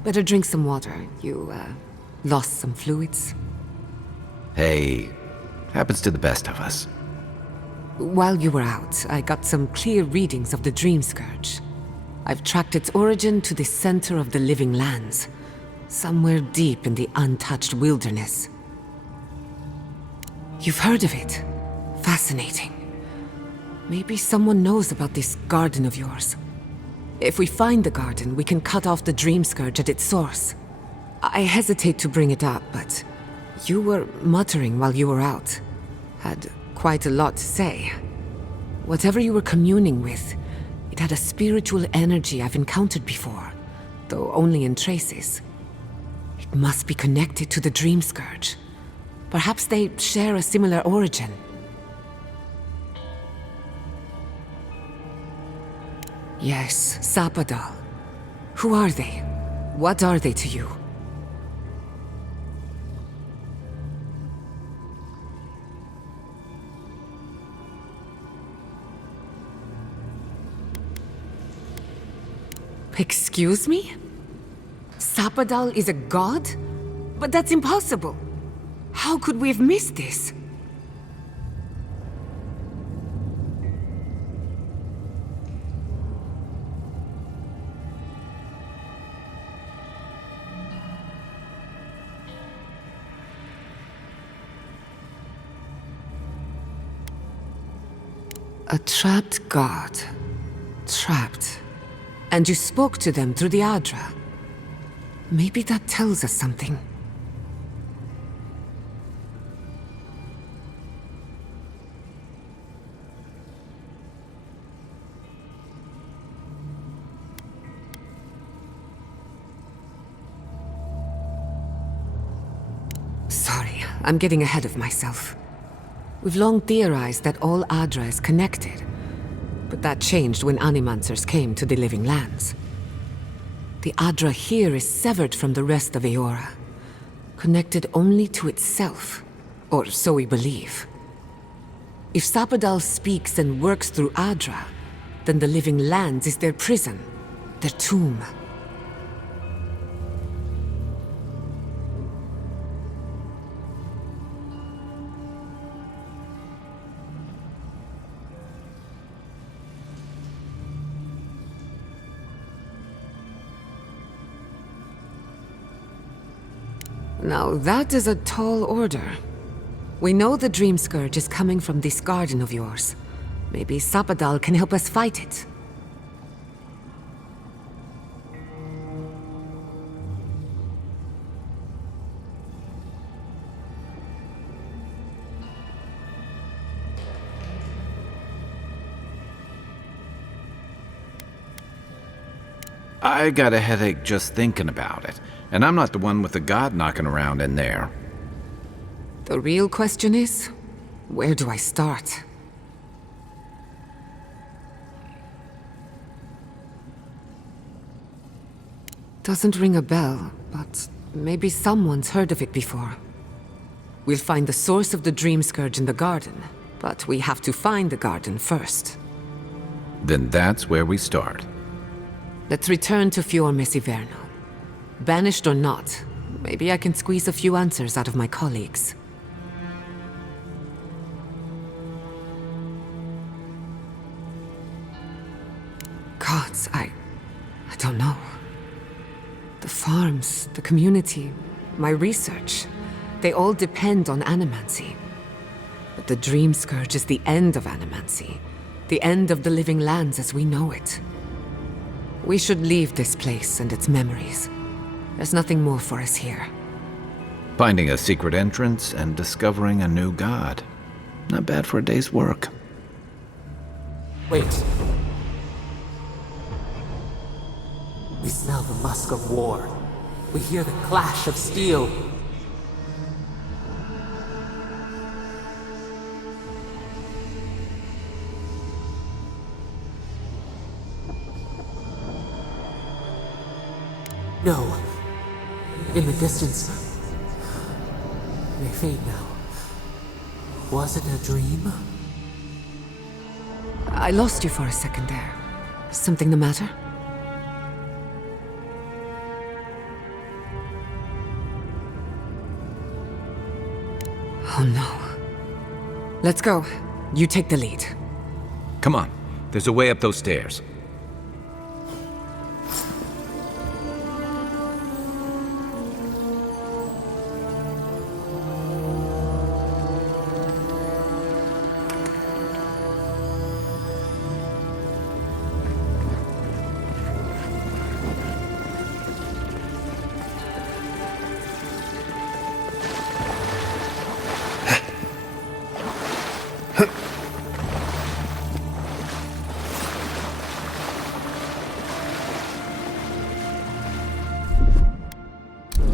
Better drink some water. You, lost some fluids? Hey, happens to the best of us. While you were out, I got some clear readings of the Dream Scourge. I've tracked its origin to the center of the living lands. Somewhere deep in the untouched wilderness. You've heard of it? Fascinating. Maybe someone knows about this garden of yours. If we find the garden, we can cut off the Dream Scourge at its source. I hesitate to bring it up, but you were muttering while you were out. Had quite a lot to say. Whatever you were communing with, it had a spiritual energy I've encountered before, though only in traces. It must be connected to the Dream Scourge. Perhaps they share a similar origin. Yes, Sapadal. Who are they? What are they to you? Excuse me? Sapadal is a god? But that's impossible. How could we have missed this? A trapped god. Trapped. And you spoke to them through the Adra. Maybe that tells us something. I'm getting ahead of myself. We've long theorized that all Adra is connected, but that changed when Animancers came to the Living Lands. The Adra here is severed from the rest of Eora, connected only to itself, or so we believe. If Sapadal speaks and works through Adra, then the Living Lands is their prison, their tomb. Now that is a tall order. We know the Dream Scourge is coming from this garden of yours. Maybe Sapadal can help us fight it. I got a headache just thinking about it, and I'm not the one with the god knocking around in there. The real question is, where do I start? Doesn't ring a bell, but maybe someone's heard of it before. We'll find the source of the Dream Scourge in the garden, but we have to find the garden first. Then that's where we start. Let's return to Fior Mesiverno. Banished or not, maybe I can squeeze a few answers out of my colleagues. Gods, I don't know. The farms, the community, my research, they all depend on animancy. But the Dream Scourge is the end of animancy, the end of the Living Lands as we know it. We should leave this place and its memories. There's nothing more for us here. Finding a secret entrance and discovering a new god. Not bad for a day's work. Wait. We smell the musk of war. We hear the clash of steel. No. In the distance. They fade now. Was it a dream? I lost you for a second there. Something the matter? Oh no. Let's go. You take the lead. Come on, there's a way up those stairs.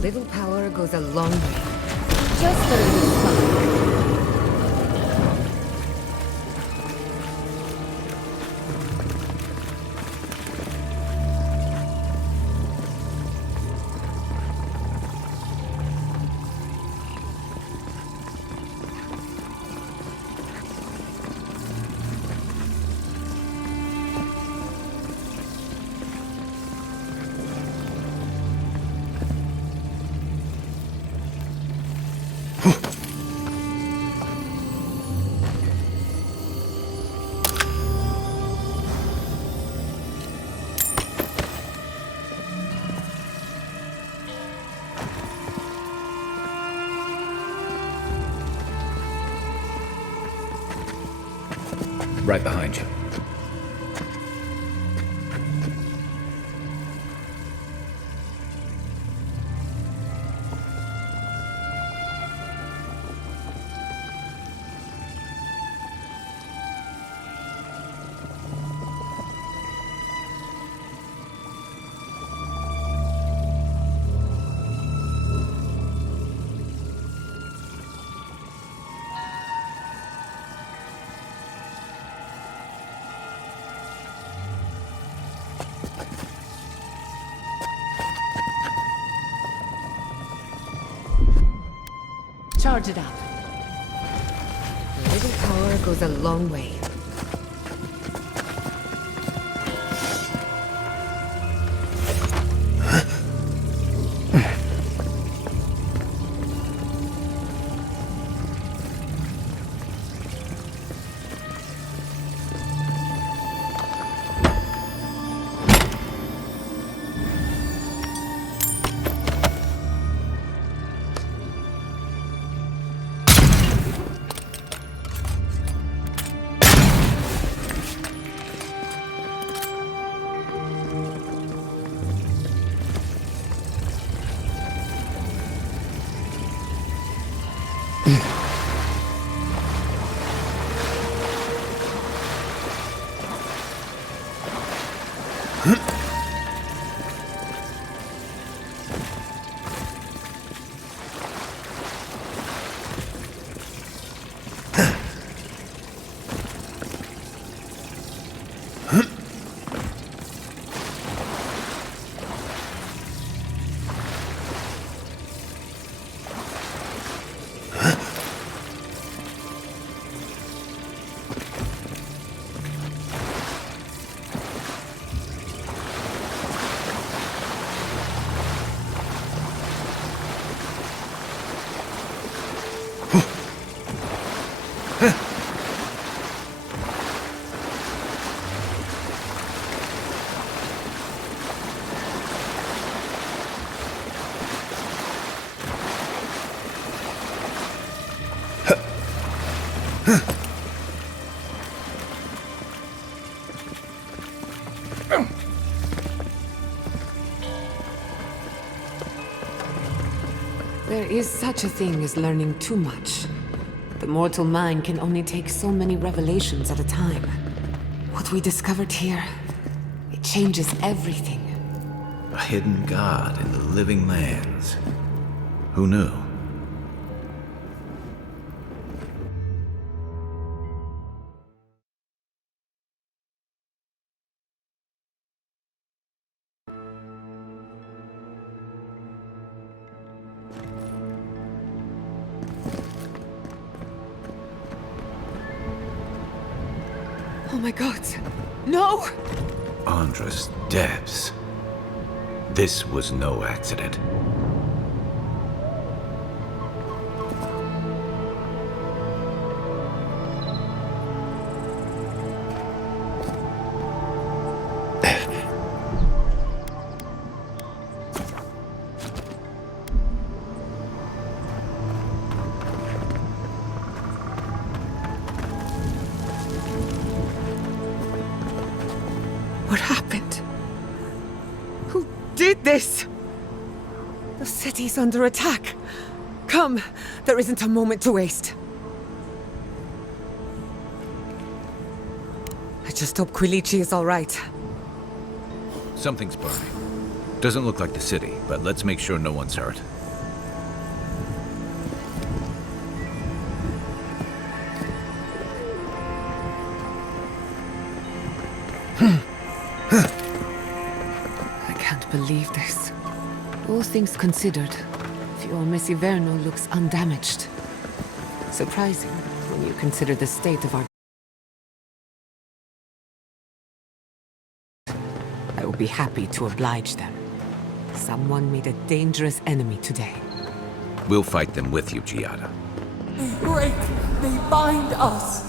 Little power goes a long way. Just a little fun. Right behind you. Charge it up. A little power goes a long way. There is such a thing as learning too much. The mortal mind can only take so many revelations at a time. What we discovered here, it changes everything. A hidden god in the living lands. Who knew? Oh my god. No! Andra's depths. This was no accident. What happened? Who did this? The city's under attack. Come, there isn't a moment to waste. I just hope Quilici is all right. Something's burning. Doesn't look like the city, but let's make sure no one's hurt. I can't believe this. All things considered, Fior Messiverno looks undamaged. Surprising when you consider the state of our... I will be happy to oblige them. Someone made a dangerous enemy today. We'll fight them with you, Giada. They break, they bind us.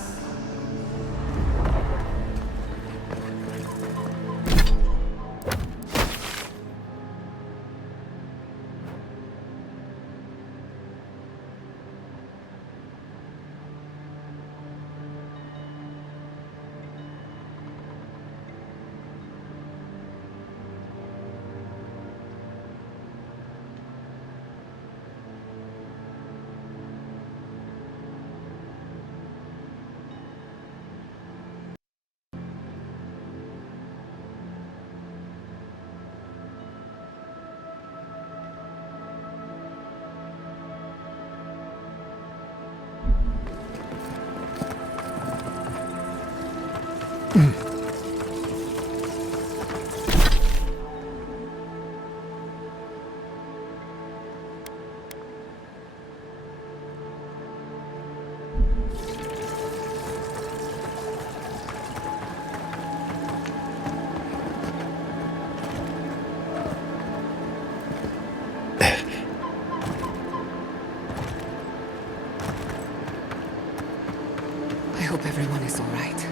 promise, all right.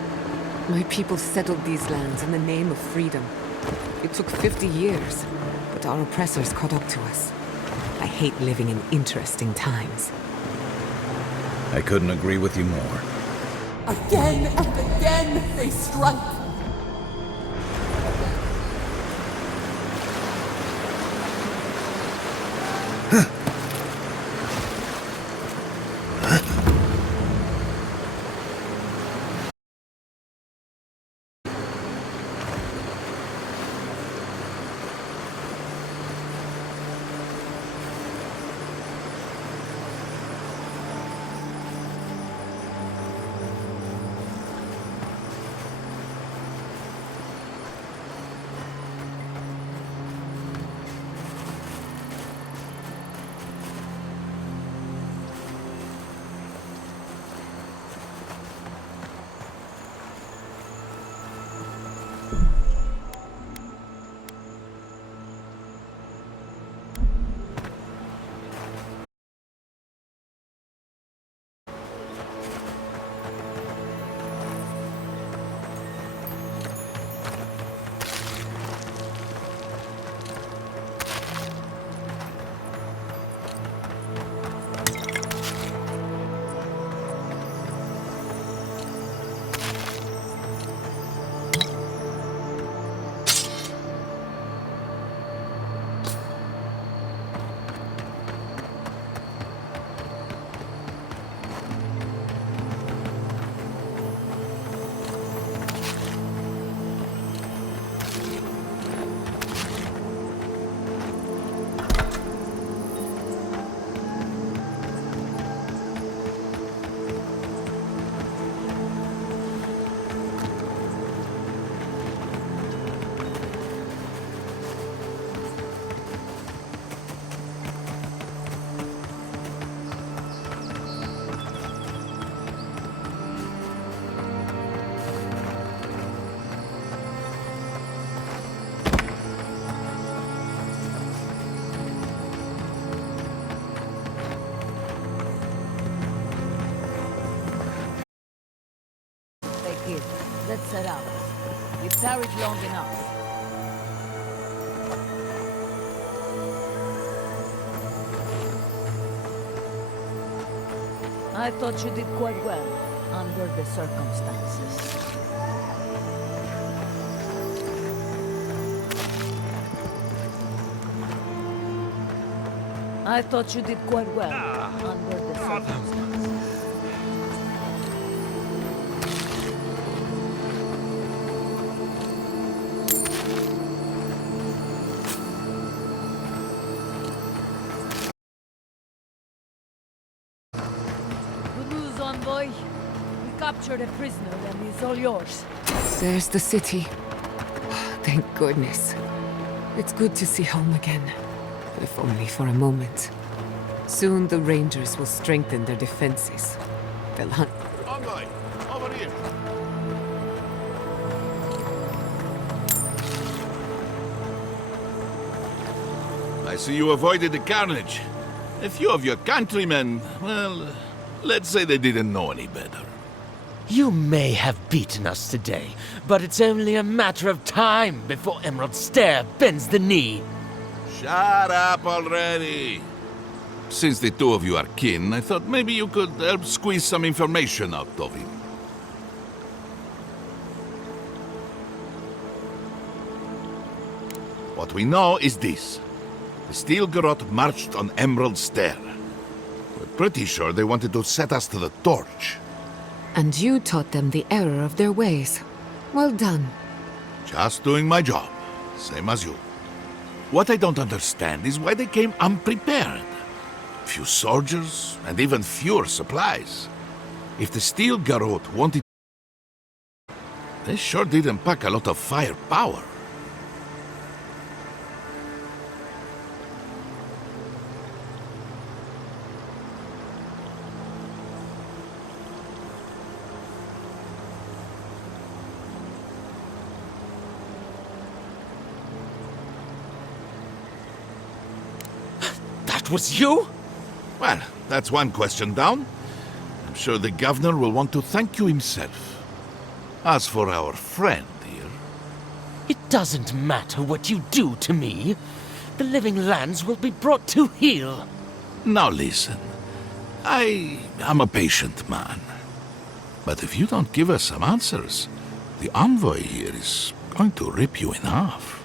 My people settled these lands in the name of freedom. It took 50 years, but our oppressors caught up to us. I hate living in interesting times. I couldn't agree with you more. Again and again they strike. Let's set out. You've tarried long enough. I thought you did quite well, under the circumstances. I thought you did quite well, under the circumstances. Envoy, we captured a prisoner and he's all yours. There's the city. Thank goodness. It's good to see home again, if only for a moment. Soon the Rangers will strengthen their defenses. They'll hunt. Envoy, over here. I see you avoided the carnage. A few of your countrymen, well, let's say they didn't know any better. You may have beaten us today, but it's only a matter of time before Emerald Stair bends the knee. Shut up already. Since the two of you are kin, I thought maybe you could help squeeze some information out of him. What we know is this. The Steel Garrote marched on Emerald Stair. We're pretty sure they wanted to set us to the torch. And you taught them the error of their ways. Well done. Just doing my job, same as you. What I don't understand is why they came unprepared. Few soldiers, and even fewer supplies. If the Steel Garrote wanted... They sure didn't pack a lot of firepower. That was you? Well, that's one question down. I'm sure the governor will want to thank you himself. As for our friend here, It doesn't matter what you do to me. The living lands will be brought to heel. now listen. I am a patient man. But if you don't give us some answers, the envoy here is going to rip you in half.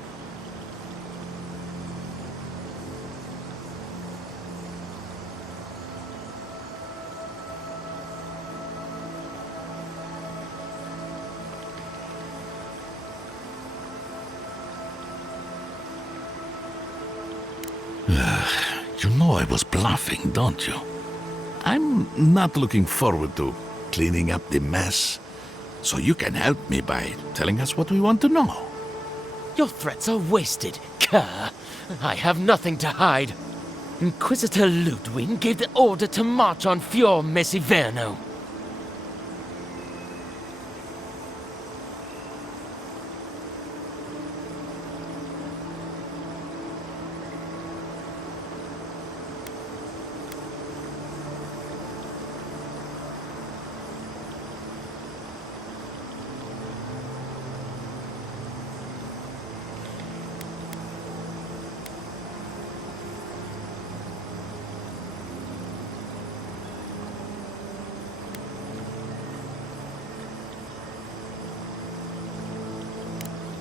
You know I was bluffing, don't you? I'm not looking forward to cleaning up the mess. So you can help me by telling us what we want to know. Your threats are wasted, cur. I have nothing to hide. Inquisitor Ludwig gave the order to march on Fior Messiverno.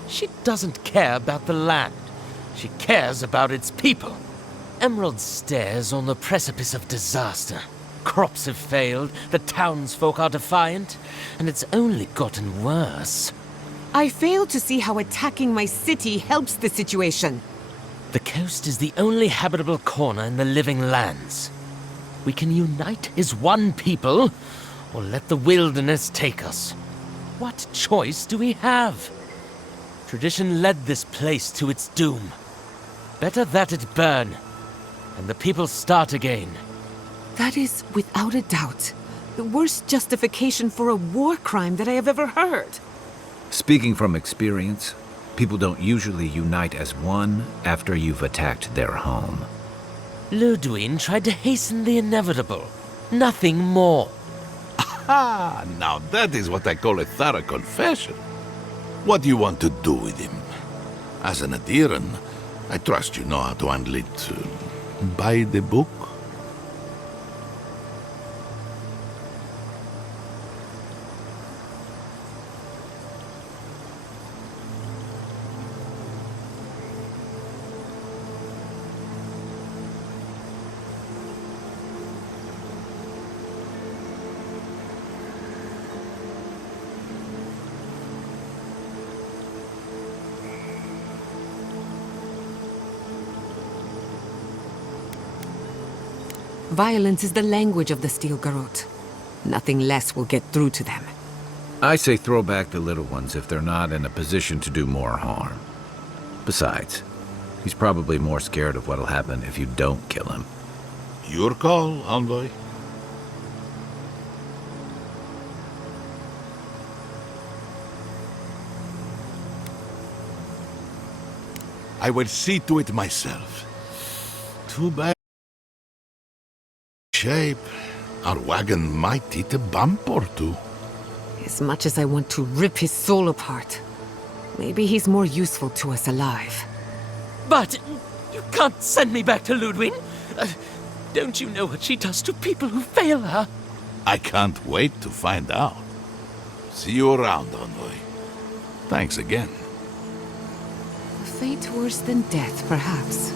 She doesn't care about the land. She cares about its people. Emerald stares on the precipice of disaster. Crops have failed, the townsfolk are defiant, and it's only gotten worse. I fail to see how attacking my city helps the situation. The coast is the only habitable corner in the living lands. We can unite as one people, or let the wilderness take us. What choice do we have? Tradition led this place to its doom. Better that it burn, and the people start again. That is, without a doubt, the worst justification for a war crime that I have ever heard. Speaking from experience, people don't usually unite as one after you've attacked their home. Ludwig tried to hasten the inevitable. Nothing more. Ah, now that is what I call a thorough confession. What do you want to do with him? As an adherent, I trust you know how to handle it by the book. Violence is the language of the Steel Garrote. Nothing less will get through to them. I say throw back the little ones if they're not in a position to do more harm. Besides, he's probably more scared of what'll happen if you don't kill him. Your call, envoy. I will see to it myself. Too bad. Shape. Our wagon might eat a bump or two. As much as I want to rip his soul apart, maybe he's more useful to us alive. But you can't send me back to Ludwig. Don't you know what she does to people who fail her? I can't wait to find out. See you around, envoy. Thanks again. A fate worse than death, perhaps.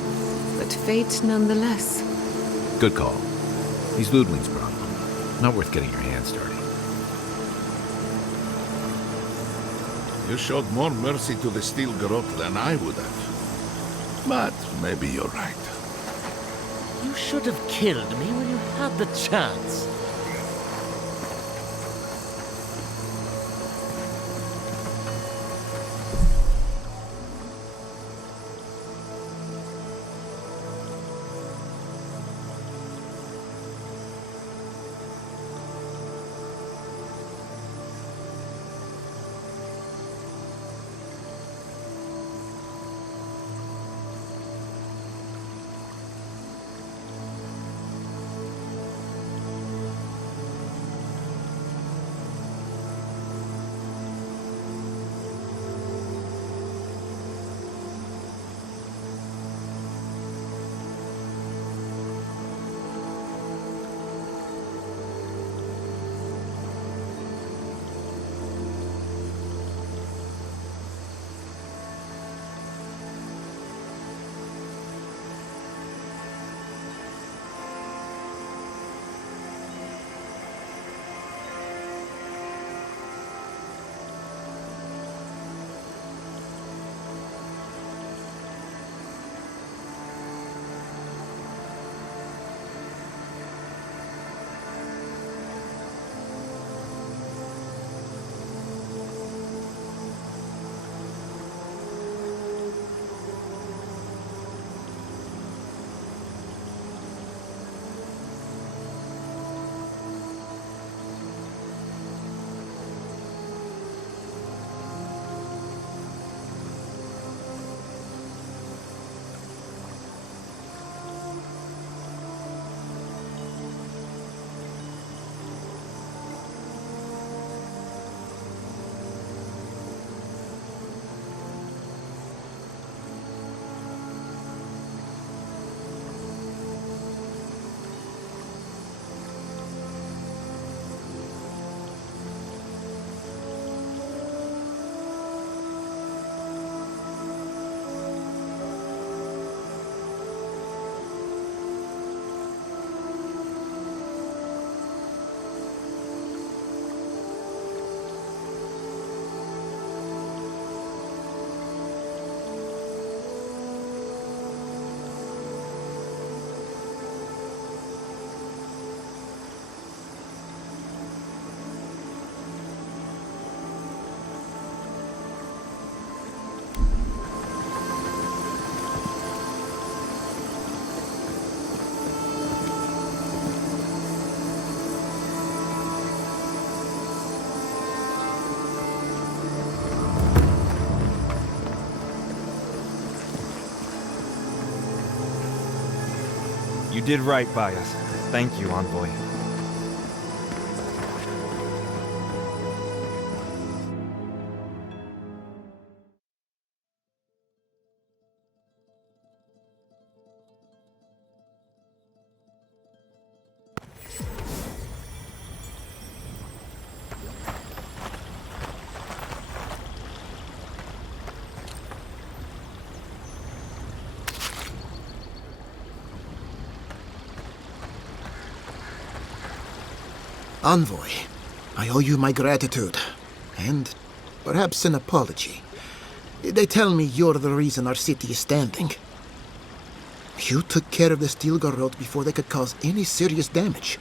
But fate nonetheless. Good call. He's Ludwig's problem. Not worth getting your hands dirty. You showed more mercy to the Steel Garrote than I would have. But maybe you're right. You should have killed me when you had the chance. You did right by us. Thank you, Envoy. Envoy, I owe you my gratitude, and perhaps an apology. They tell me you're the reason our city is standing. You took care of the steel garrote before they could cause any serious damage.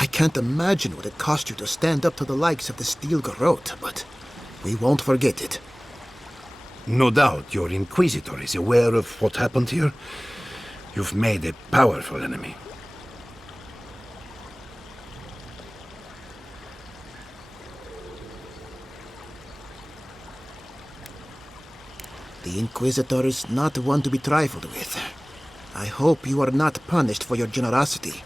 I can't imagine what it cost you to stand up to the likes of the steel garrote, but we won't forget it. No doubt your Inquisitor is aware of what happened here. You've made a powerful enemy. The Inquisitor is not one to be trifled with. I hope you are not punished for your generosity.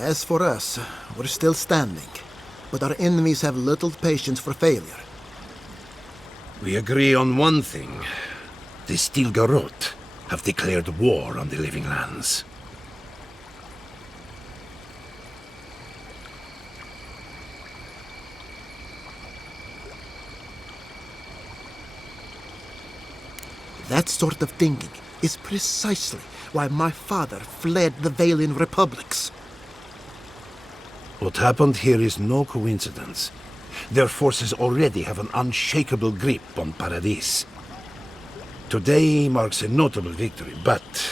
As for us, we're still standing, but our enemies have little patience for failure. We agree on one thing. The Steel Garrote have declared war on the Living Lands. That sort of thinking is precisely why my father fled the Valian republics. What happened here is no coincidence. Their forces already have an unshakable grip on Paradis. Today marks a notable victory, but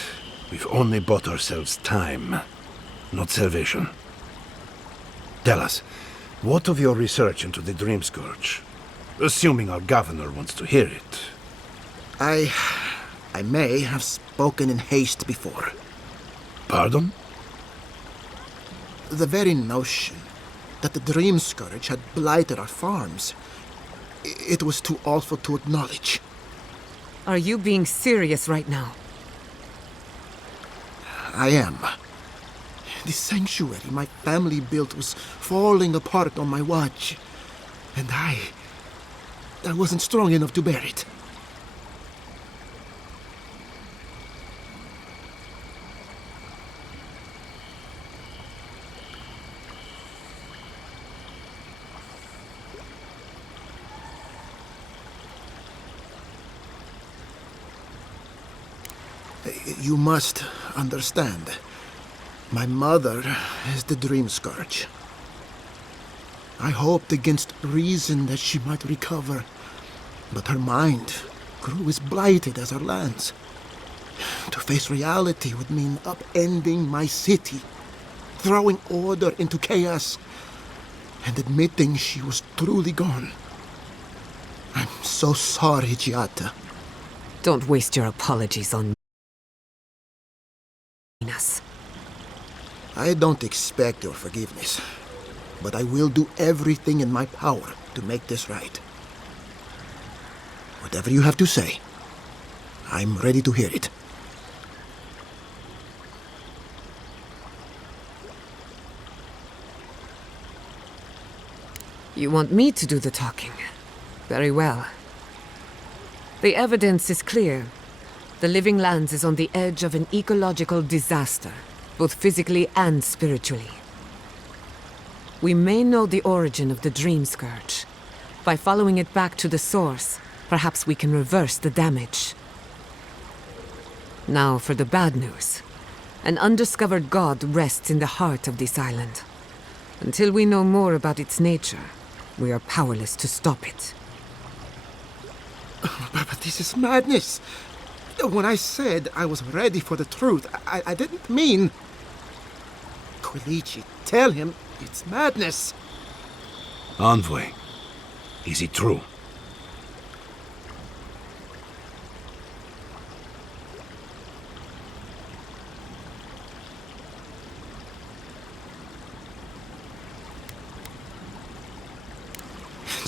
we've only bought ourselves time, not salvation. Tell us, what of your research into the Dream Scourge? Assuming our governor wants to hear it. I may have spoken in haste before. Pardon? The very notion that the Dream Scourge had blighted our farms, it was too awful to acknowledge. Are you being serious right now? I am. The sanctuary my family built was falling apart on my watch, and I wasn't strong enough to bear it. You must understand. My mother is the Dream Scourge. I hoped against reason that she might recover, but her mind grew as blighted as her lands. To face reality would mean upending my city, throwing order into chaos, and admitting she was truly gone. I'm so sorry, Giata. Don't waste your apologies on us. I don't expect your forgiveness, but I will do everything in my power to make this right. Whatever you have to say, I'm ready to hear it. You want me to do the talking? Very well. The evidence is clear. The Living Lands is on the edge of an ecological disaster, both physically and spiritually. We may know the origin of the Dream Scourge. By following it back to the source, perhaps we can reverse the damage. Now for the bad news. An undiscovered god rests in the heart of this island. Until we know more about its nature, we are powerless to stop it. But this is madness. When I said I was ready for the truth, I didn't mean... Quilici, tell him it's madness. Envoy, is it true?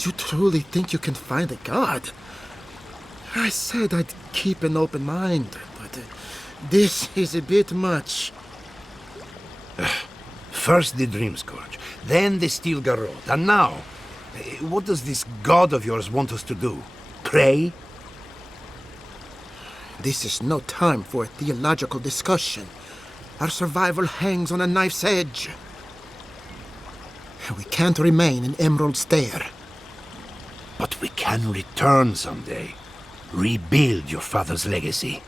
You truly think you can find a god? I said I'd keep an open mind, but this is a bit much. First the Dream Scourge, then the Steel Garrote, and now, what does this god of yours want us to do? Pray? This is no time for a theological discussion. Our survival hangs on a knife's edge. We can't remain in Emerald Stair. But we can return someday. Rebuild your father's legacy.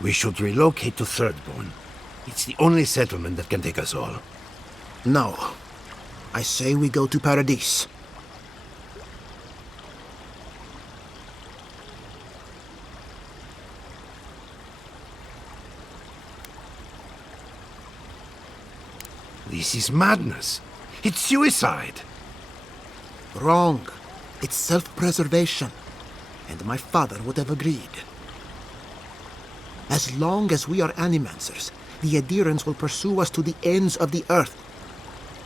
We should relocate to Thirdborn. It's the only settlement that can take us all. No. I say we go to Paradise. This is madness. It's suicide. Wrong. It's self-preservation. And my father would have agreed. As long as we are animancers, the adherents will pursue us to the ends of the earth.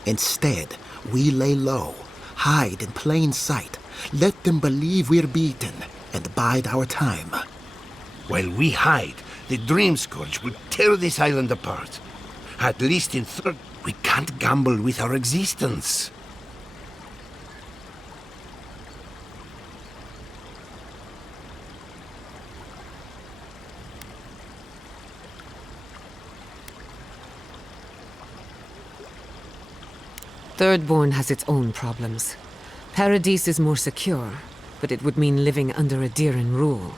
Instead, we lay low, hide in plain sight, let them believe we're beaten, and bide our time. While we hide, the Dream Scourge will tear this island apart. At least in Third, we can't gamble with our existence. Thirdborn has its own problems. Paradise is more secure, but it would mean living under Adiran rule.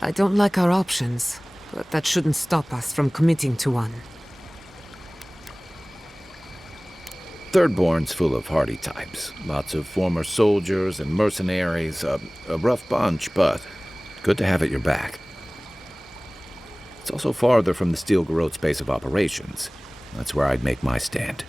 I don't like our options, but that shouldn't stop us from committing to one. Thirdborn's full of hardy types. Lots of former soldiers and mercenaries. A rough bunch, but good to have at your back. It's also farther from the Steel Garrote's base of operations. That's where I'd make my stand.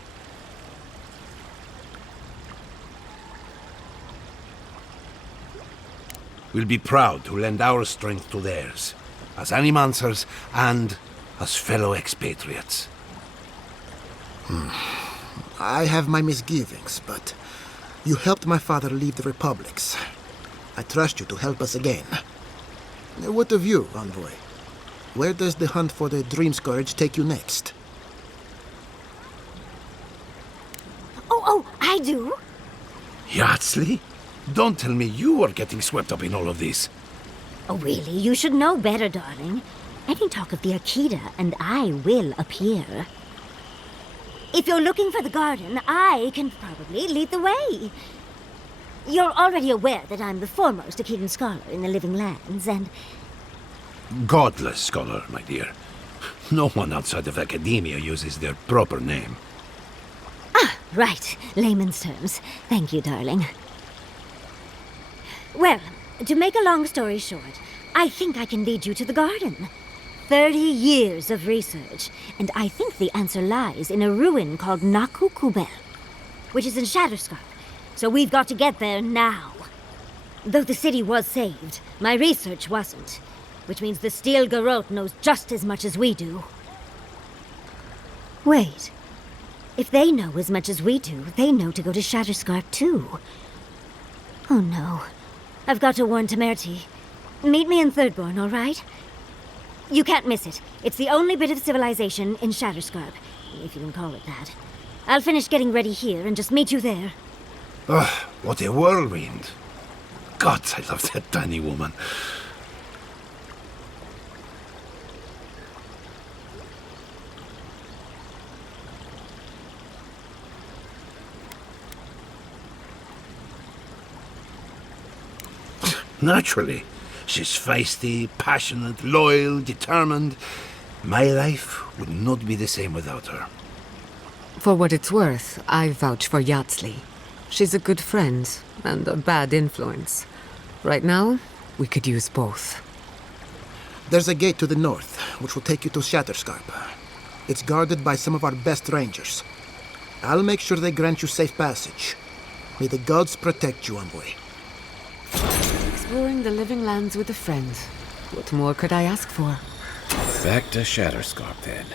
We'll be proud to lend our strength to theirs, as animancers and as fellow expatriates. I have my misgivings, but you helped my father leave the Republics. I trust you to help us again. What of you, Envoy? Where does the hunt for the Dream Scourge take you next? Oh, I do. Yardsley? Don't tell me you are getting swept up in all of this. Oh, really? You should know better, darling. Any talk of the Akita, and I will appear. If you're looking for the garden, I can probably lead the way. You're already aware that I'm the foremost Akitan scholar in the Living Lands, and... Godless scholar, my dear. No one outside of academia uses their proper name. Ah, right. Layman's terms. Thank you, darling. Well, to make a long story short, I think I can lead you to the garden. 30 years of research, and I think the answer lies in a ruin called Nakukubel, which is in Shatterscarp. So we've got to get there now. Though the city was saved, my research wasn't, which means the Steel Garrote knows just as much as we do. Wait. If they know as much as we do, they know to go to Shatterscarp too. Oh no. I've got to warn Temerity. Meet me in Thirdborn, all right? You can't miss it. It's the only bit of civilization in Shatterscarp, if you can call it that. I'll finish getting ready here and just meet you there. Ugh, what a whirlwind. God, I love that tiny woman. Naturally. She's feisty, passionate, loyal, determined. My life would not be the same without her. For what it's worth, I vouch for Yardsley. She's a good friend and a bad influence. Right now, we could use both. There's a gate to the north, which will take you to Shatterscarp. It's guarded by some of our best rangers. I'll make sure they grant you safe passage. May the gods protect you, Envoy. Exploring the Living Lands with a friend. What more could I ask for? Back to Shatterscarp, then.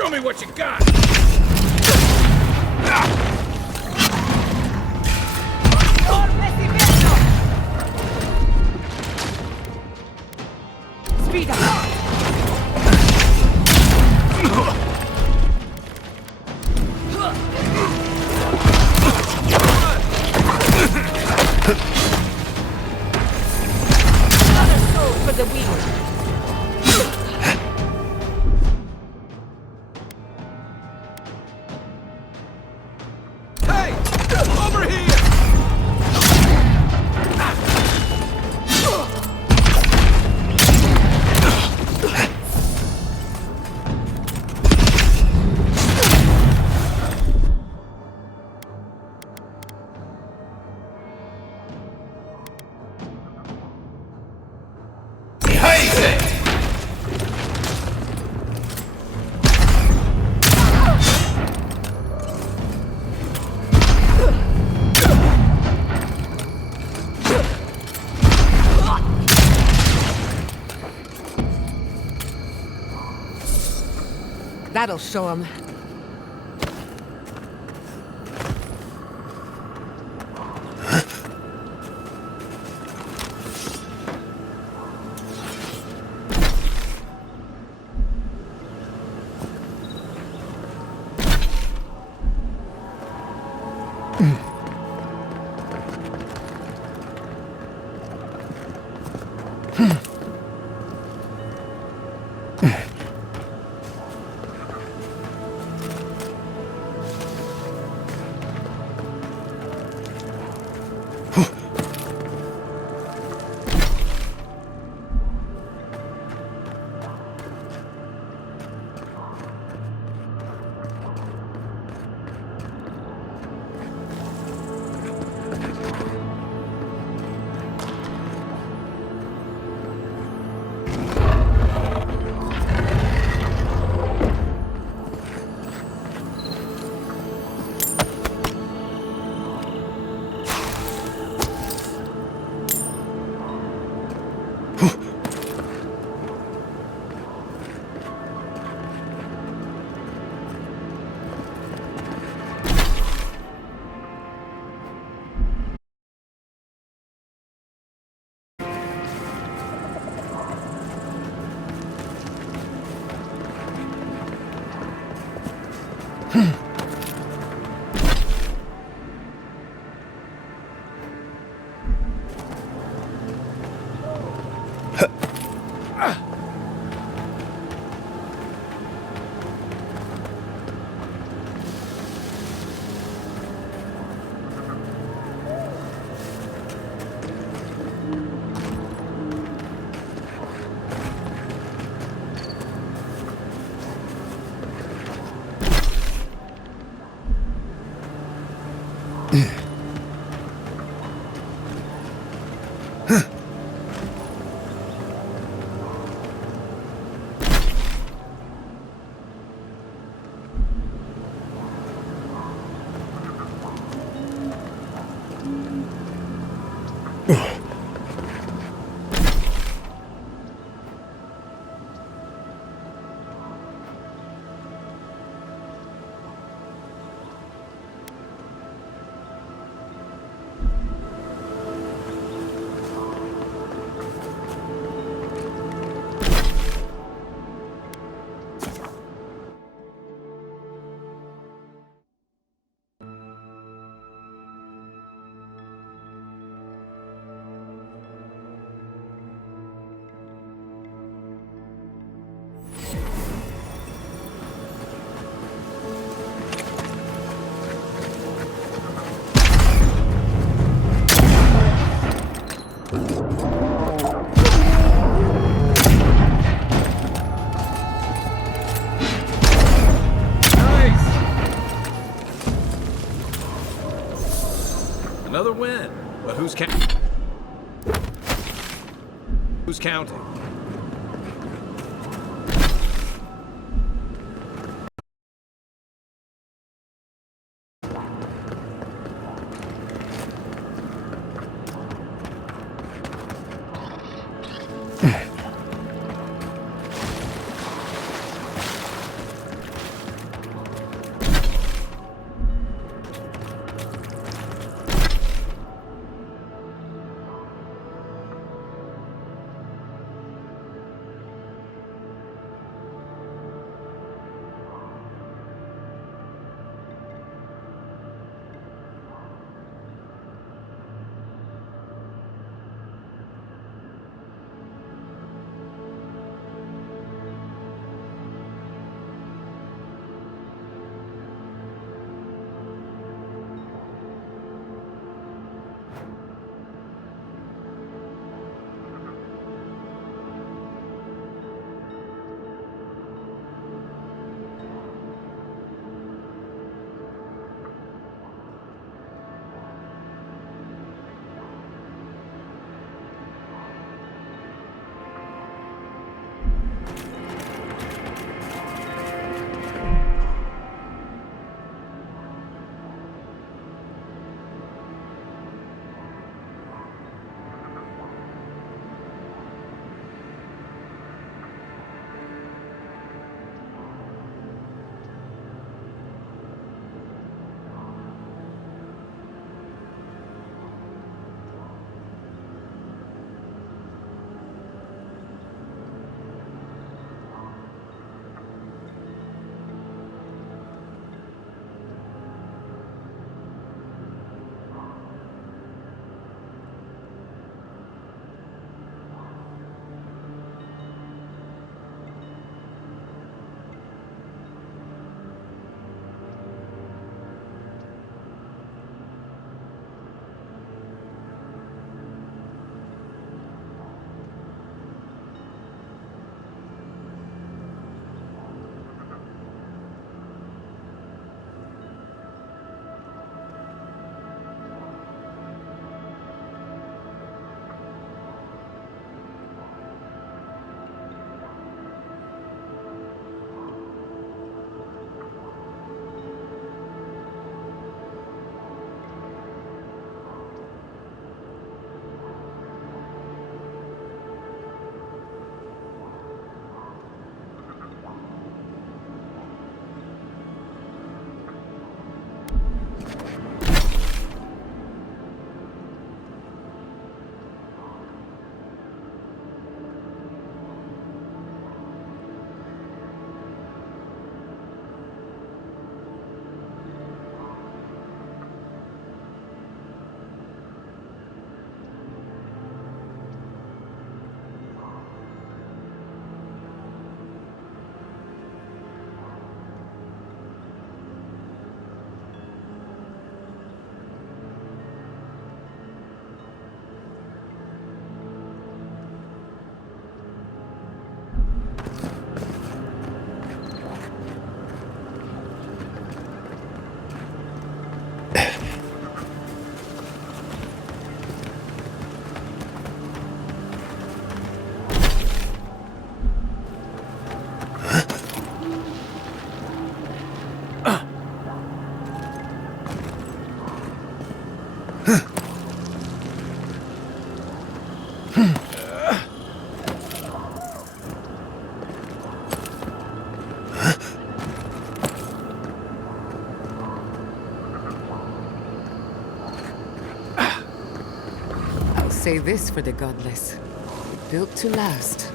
Show me what you got! Speed up! Another soul for the wheel! That'll show him. Another win. But who's counting? Say this for the godless. Built to last.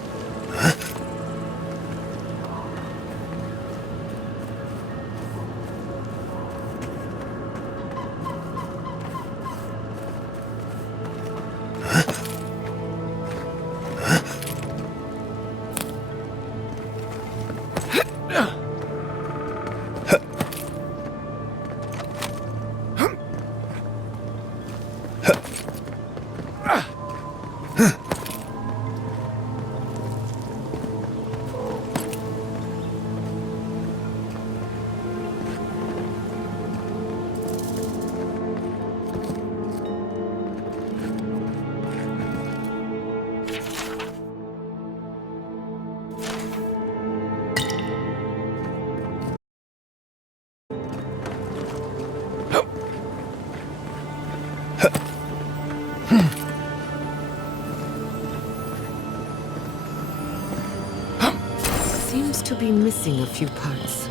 to be missing a few parts.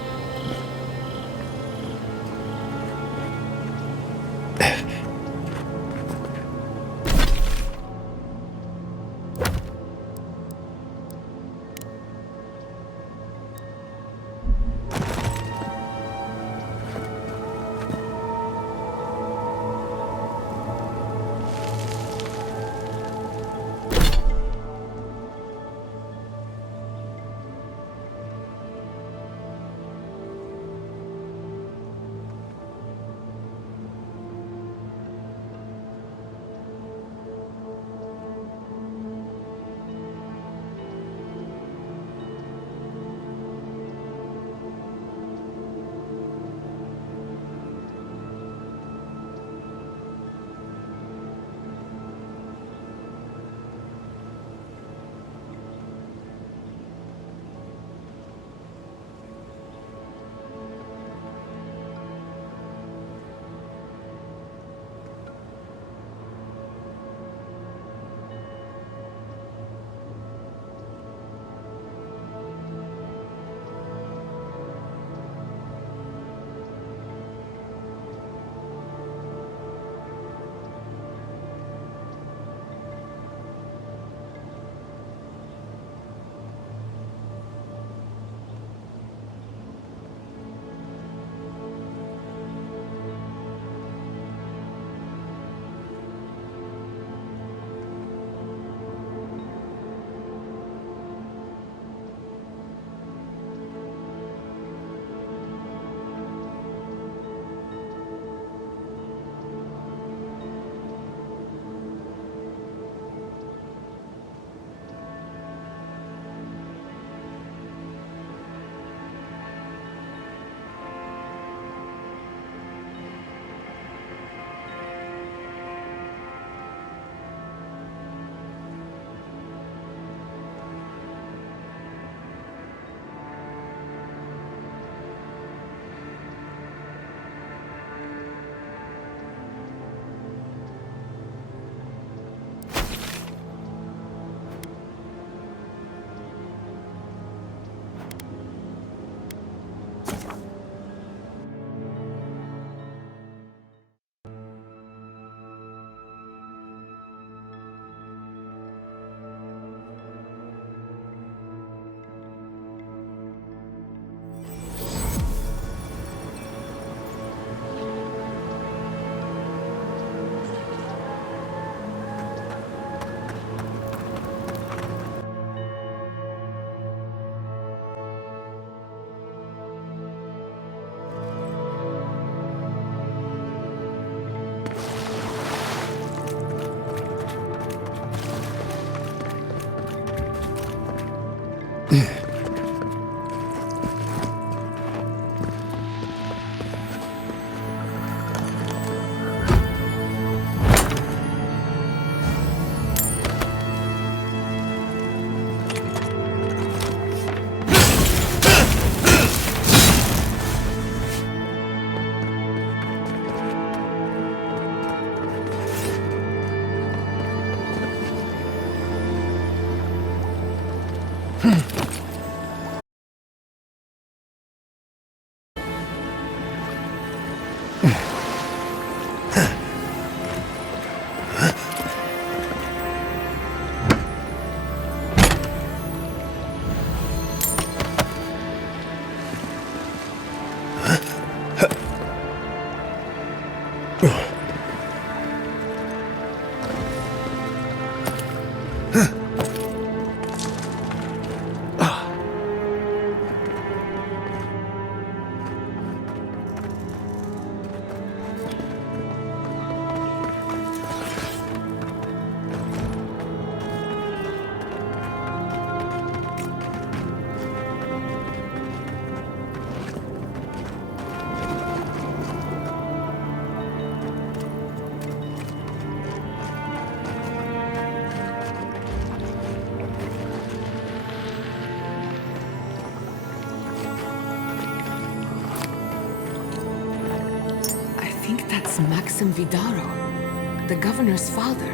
Maxim Vidaro, the governor's father.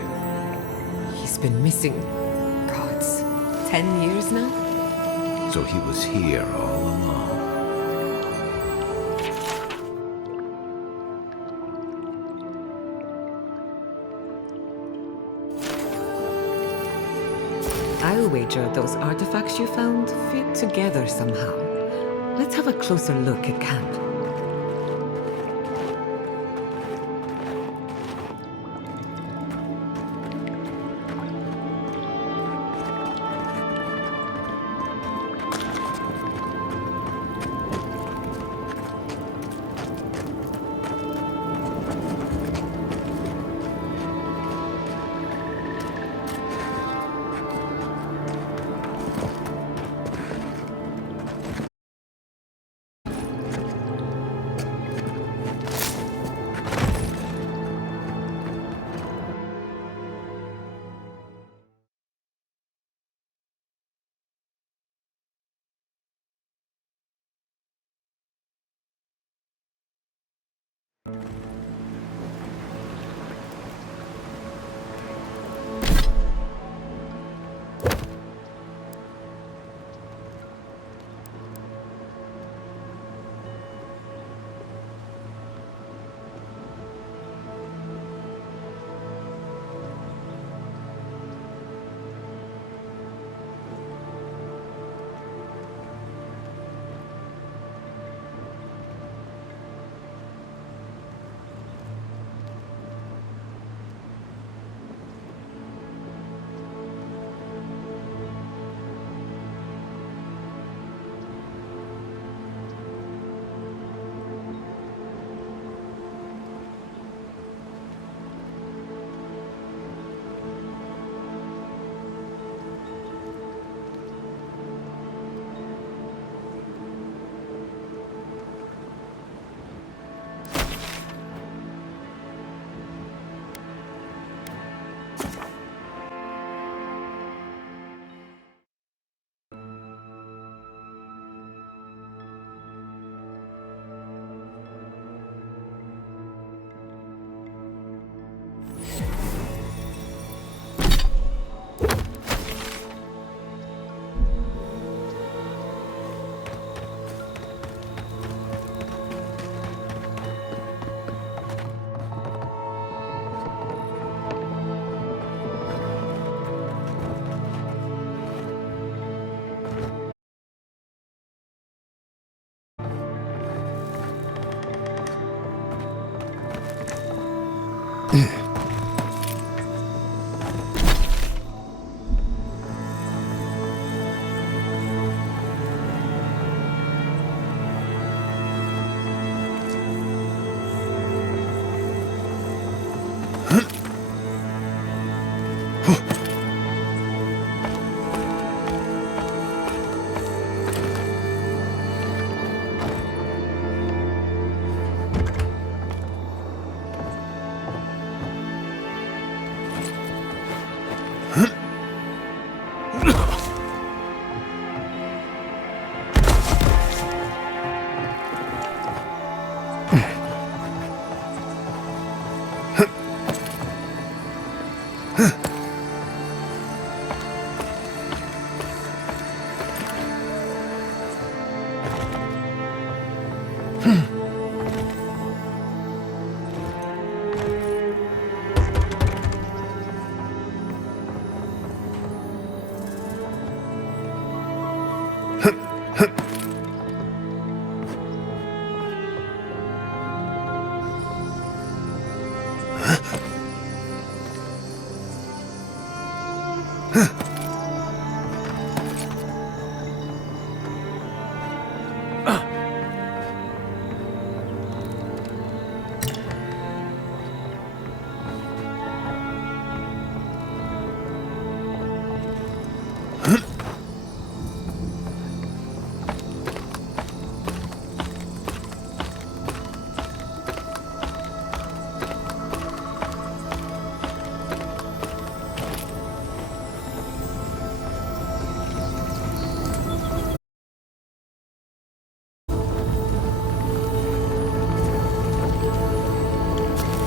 He's been missing, gods, 10 years now? So he was here all along. I'll wager those artifacts you found fit together somehow. Let's have a closer look at camp.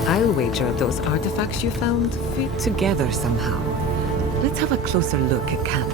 I'll wager those artifacts you found fit together somehow. Let's have a closer look at camp.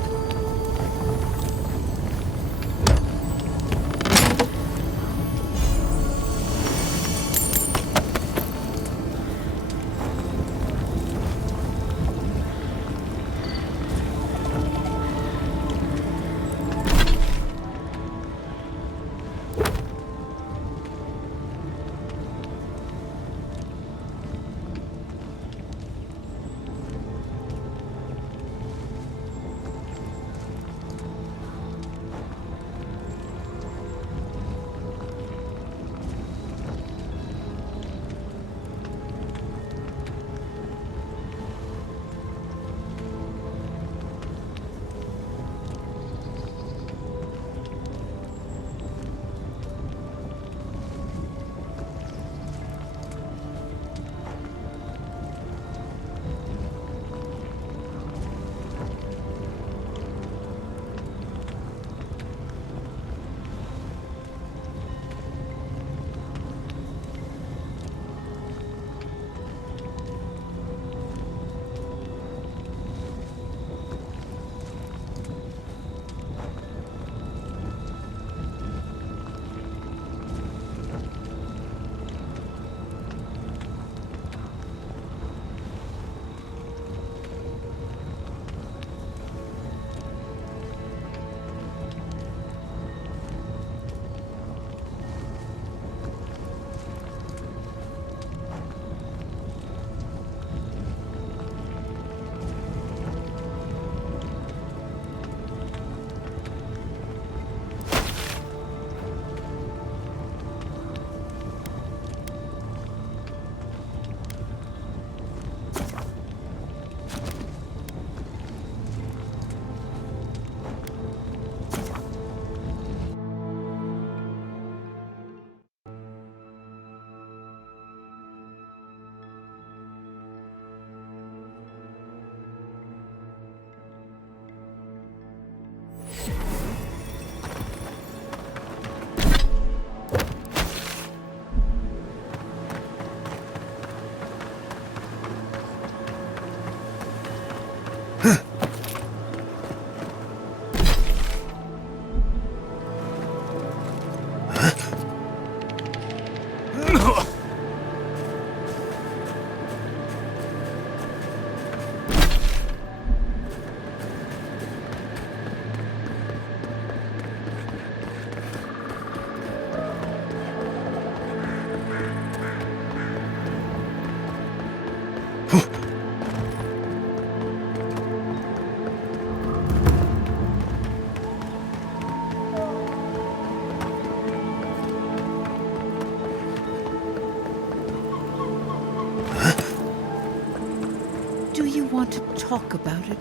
Do you want to talk about it?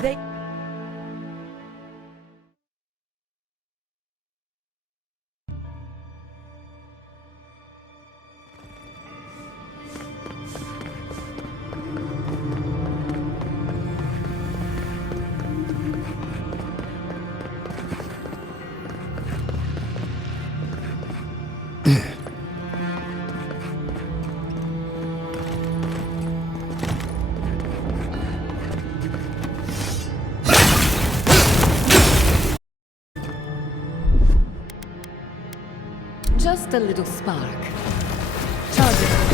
They... Just a little spark. Charge it.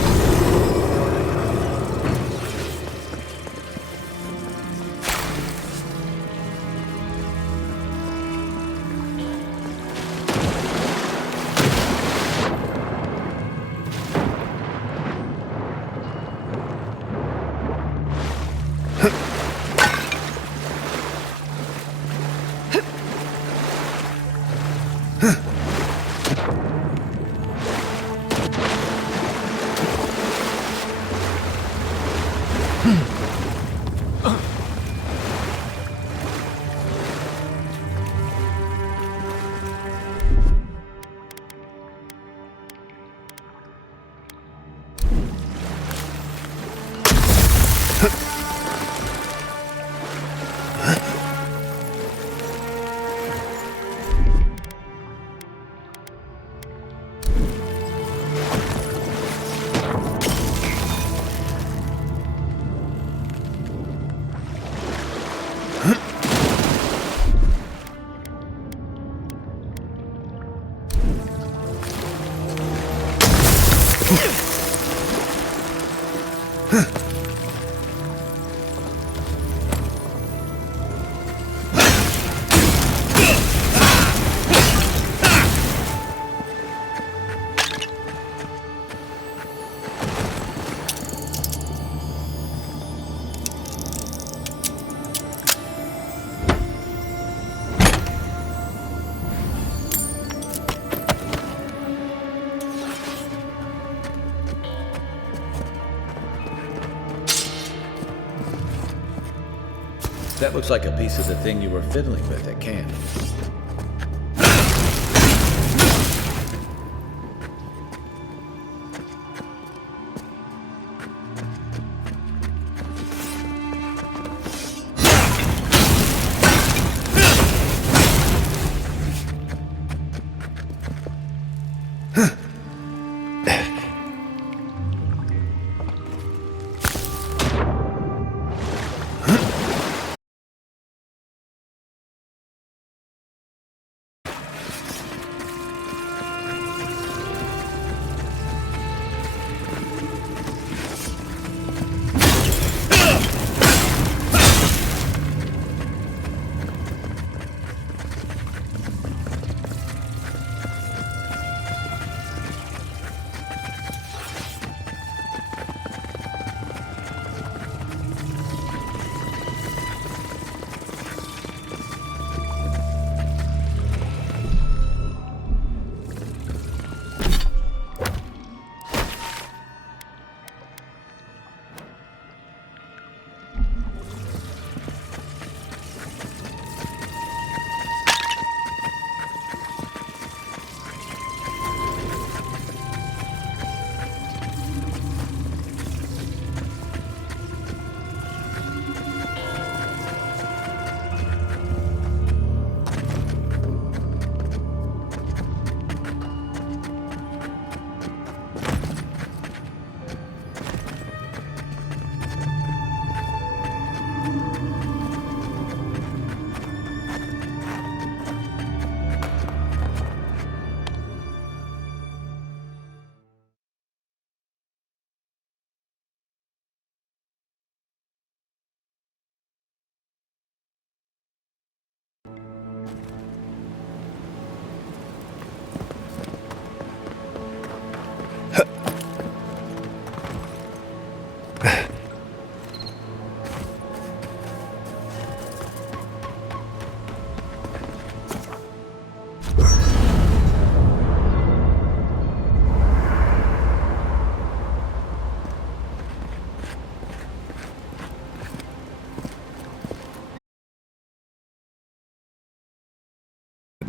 That looks like a piece of the thing you were fiddling with at camp.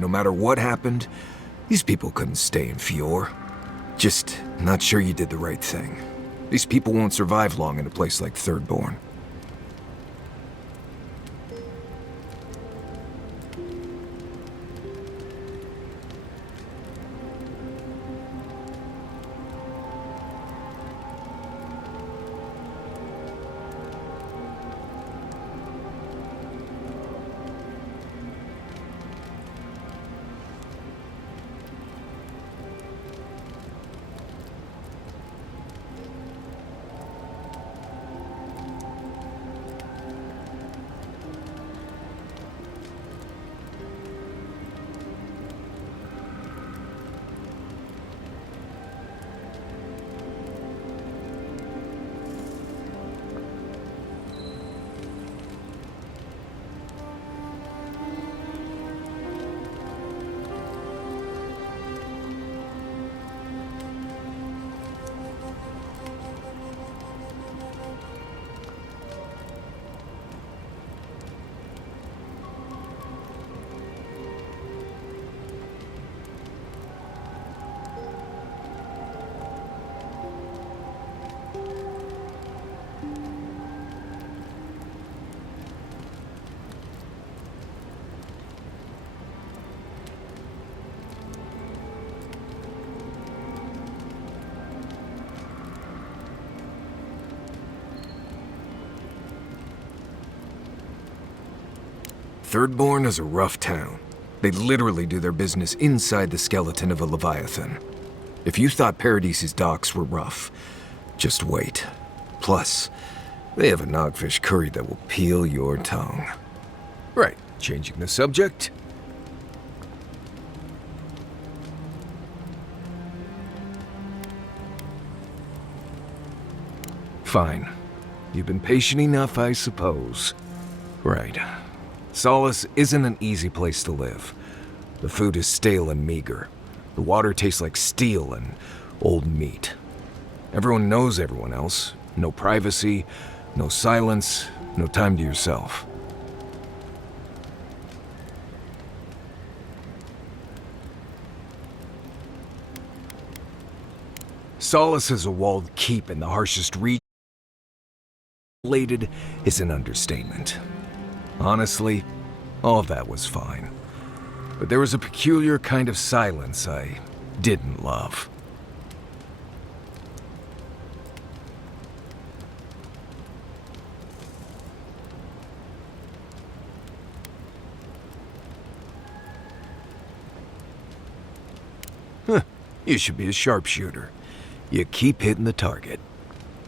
no matter what happened, these people couldn't stay in Fior. Just not sure you did the right thing. These people won't survive long in a place like Thirdborn. Thirdborn is a rough town. They literally do their business inside the skeleton of a leviathan. If you thought Paradise's docks were rough, just wait. Plus, they have a nogfish curry that will peel your tongue. Right, changing the subject. Fine. You've been patient enough, I suppose. Right. Solace isn't an easy place to live. The food is stale and meager. The water tastes like steel and old meat. Everyone knows everyone else. No privacy, no silence, no time to yourself. Solace is a walled keep in the harshest region. Isolated is an understatement. Honestly, all of that was fine. But there was a peculiar kind of silence I didn't love. Huh, you should be a sharpshooter. You keep hitting the target.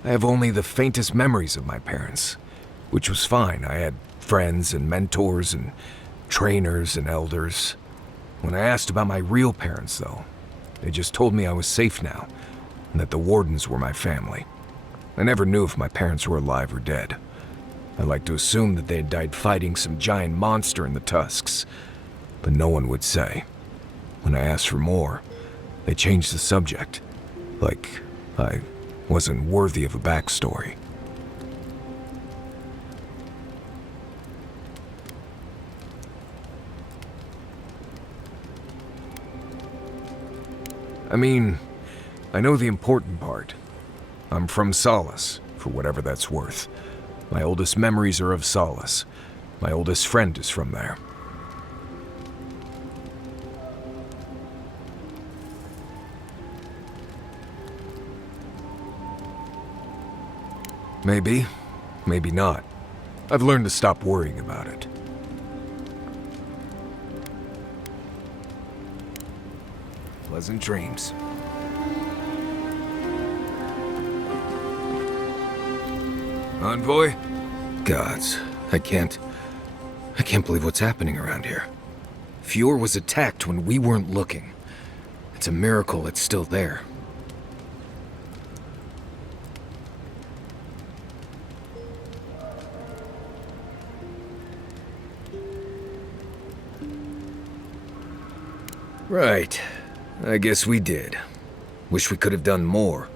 I have only the faintest memories of my parents, which was fine. I had friends and mentors and trainers and elders. When I asked about my real parents, though, they just told me I was safe now and that the wardens were my family. I never knew if my parents were alive or dead. I like to assume that they had died fighting some giant monster in the tusks, but no one would say. When I asked for more, they changed the subject, like I wasn't worthy of a backstory. I mean, I know the important part. I'm from Solace, for whatever that's worth. My oldest memories are of Solace. My oldest friend is from there. Maybe, maybe not. I've learned to stop worrying about it. Pleasant dreams. Envoy? Gods, I can't believe what's happening around here. Fior was attacked when we weren't looking. It's a miracle it's still there. Right. I guess we did. Wish we could have done more.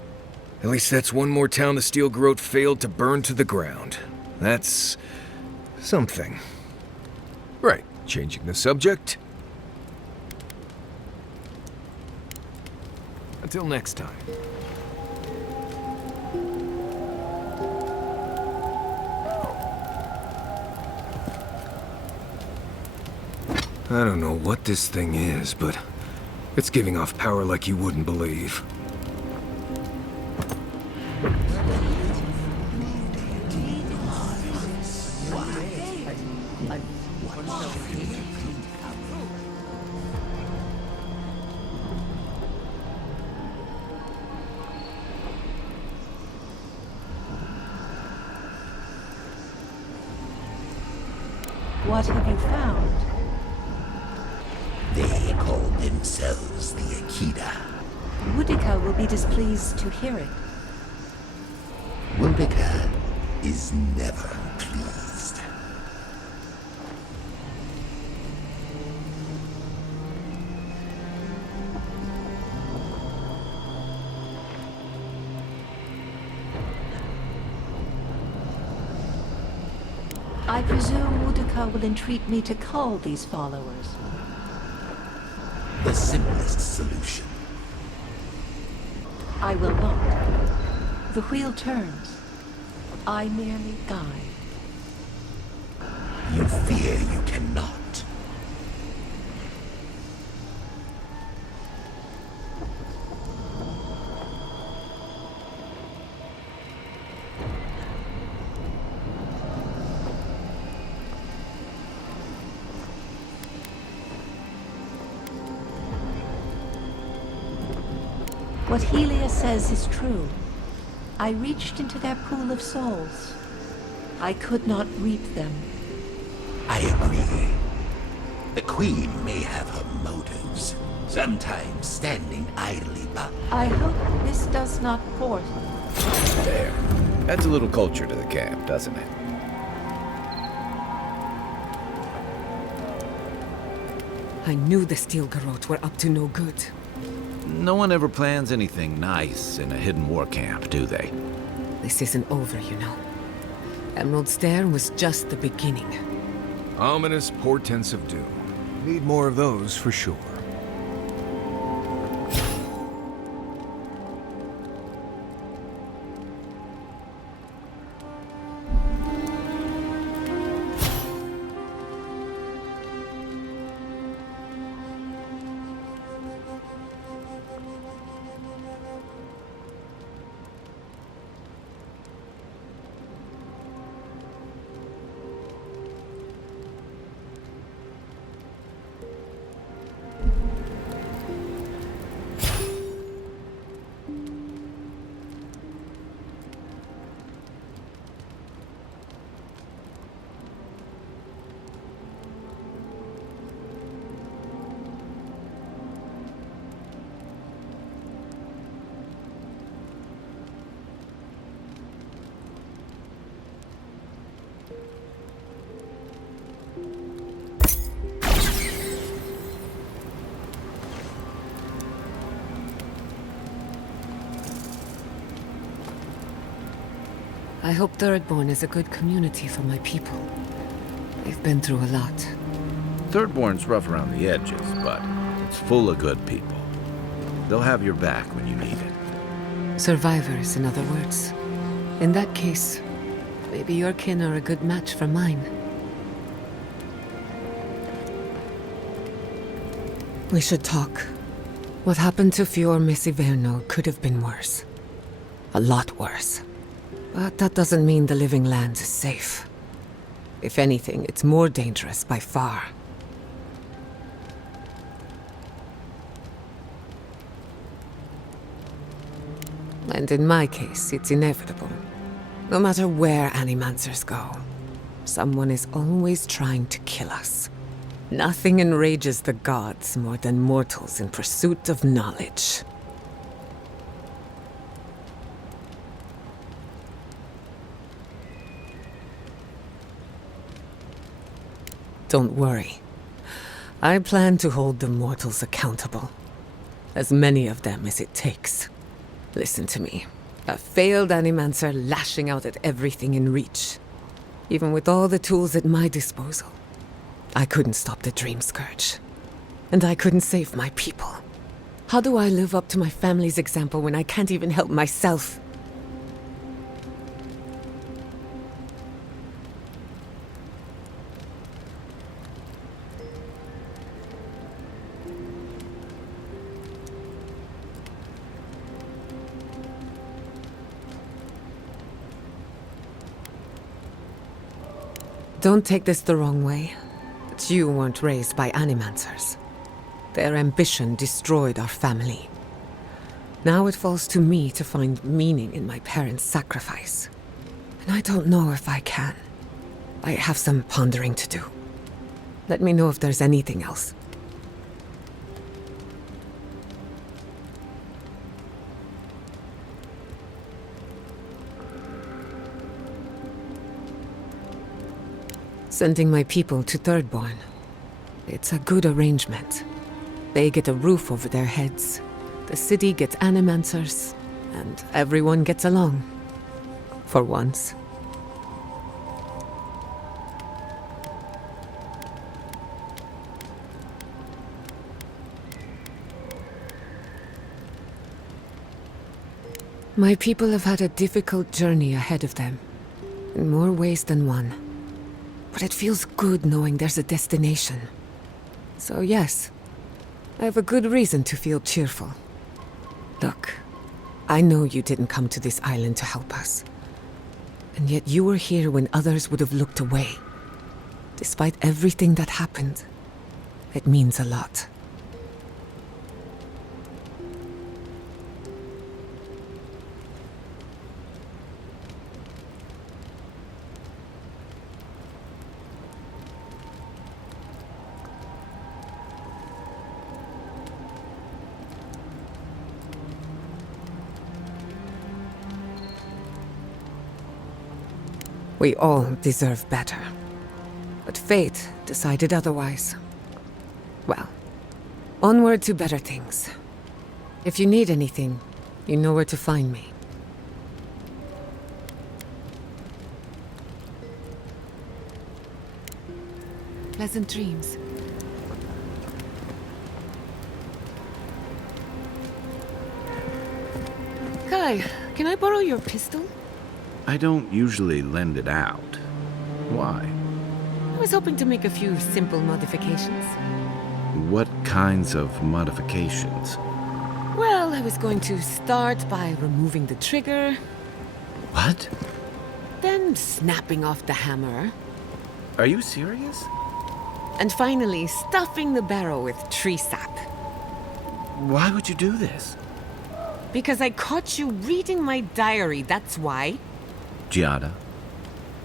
At least that's one more town the Steel Garrote failed to burn to the ground. That's something. Right, changing the subject. Until next time. I don't know what this thing is, but it's giving off power like you wouldn't believe. What have you found? They call themselves the Akita. Boudica will be displeased to hear it. Boudica is never pleased. I presume Boudica will entreat me to cull these followers. The simplest solution. I will not. The wheel turns. I merely guide. You fear you cannot. What Helia says is true. I reached into their pool of souls. I could not reap them. I agree. The Queen may have her motives, sometimes standing idly by. I hope this does not force. There. Adds a little culture to the camp, doesn't it? I knew the Steel Garrote were up to no good. No one ever plans anything nice in a hidden war camp, do they? This isn't over, you know. Emerald Stair was just the beginning. Ominous portents of doom. Need more of those for sure. I hope Thirdborn is a good community for my people. They've been through a lot. Thirdborn's rough around the edges, but it's full of good people. They'll have your back when you need it. Survivors, in other words. In that case, maybe your kin are a good match for mine. We should talk. What happened to Fior Messiverno could have been worse. A lot worse. But that doesn't mean the Living Lands is safe. If anything, it's more dangerous by far. And in my case, it's inevitable. No matter where Animancers go, someone is always trying to kill us. Nothing enrages the gods more than mortals in pursuit of knowledge. Don't worry. I plan to hold the mortals accountable. As many of them as it takes. Listen to me. A failed Animancer lashing out at everything in reach. Even with all the tools at my disposal. I couldn't stop the Dream Scourge. And I couldn't save my people. How do I live up to my family's example when I can't even help myself? Don't take this the wrong way, but you weren't raised by animancers. Their ambition destroyed our family. Now it falls to me to find meaning in my parents' sacrifice. And I don't know if I can. I have some pondering to do. Let me know if there's anything else. Sending my people to Thirdborn. It's a good arrangement. They get a roof over their heads, the city gets animancers, and everyone gets along. For once. My people have had a difficult journey ahead of them, in more ways than one. But it feels good knowing there's a destination. So yes, I have a good reason to feel cheerful. Look, I know you didn't come to this island to help us. And yet you were here when others would have looked away. Despite everything that happened, it means a lot. We all deserve better. But fate decided otherwise. Well, onward to better things. If you need anything, you know where to find me. Pleasant dreams. Kai, can I borrow your pistol? I don't usually lend it out. Why? I was hoping to make a few simple modifications. What kinds of modifications? Well, I was going to start by removing the trigger, What? then snapping off the hammer, Are you serious? and finally stuffing the barrel with tree sap. Why would you do this? Because I caught you reading my diary, that's why. Giada,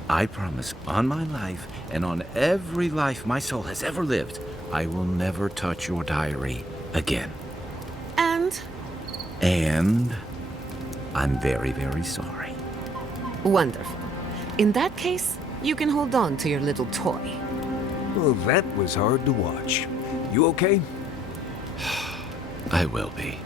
I promise on my life and on every life my soul has ever lived, I will never touch your diary again. And I'm very, very sorry. Wonderful. In that case, you can hold on to your little toy. Well, that was hard to watch. You okay? I will be.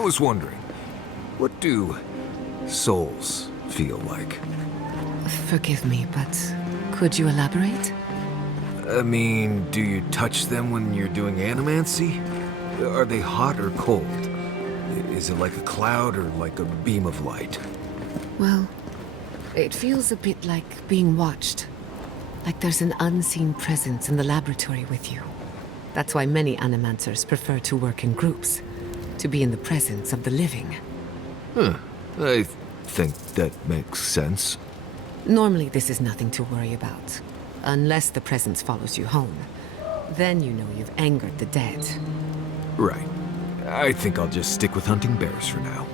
was wondering, what do souls feel like? Forgive me, but could you elaborate? I mean, do you touch them when you're doing animancy? Are they hot or cold? Is it like a cloud or like a beam of light? Well, it feels a bit like being watched. Like there's an unseen presence in the laboratory with you. That's why many animancers prefer to work in groups, to be in the presence of the living. Huh. I think that makes sense. Normally this is nothing to worry about, unless the presence follows you home. Then you know you've angered the dead. Right. I think I'll just stick with hunting bears for now.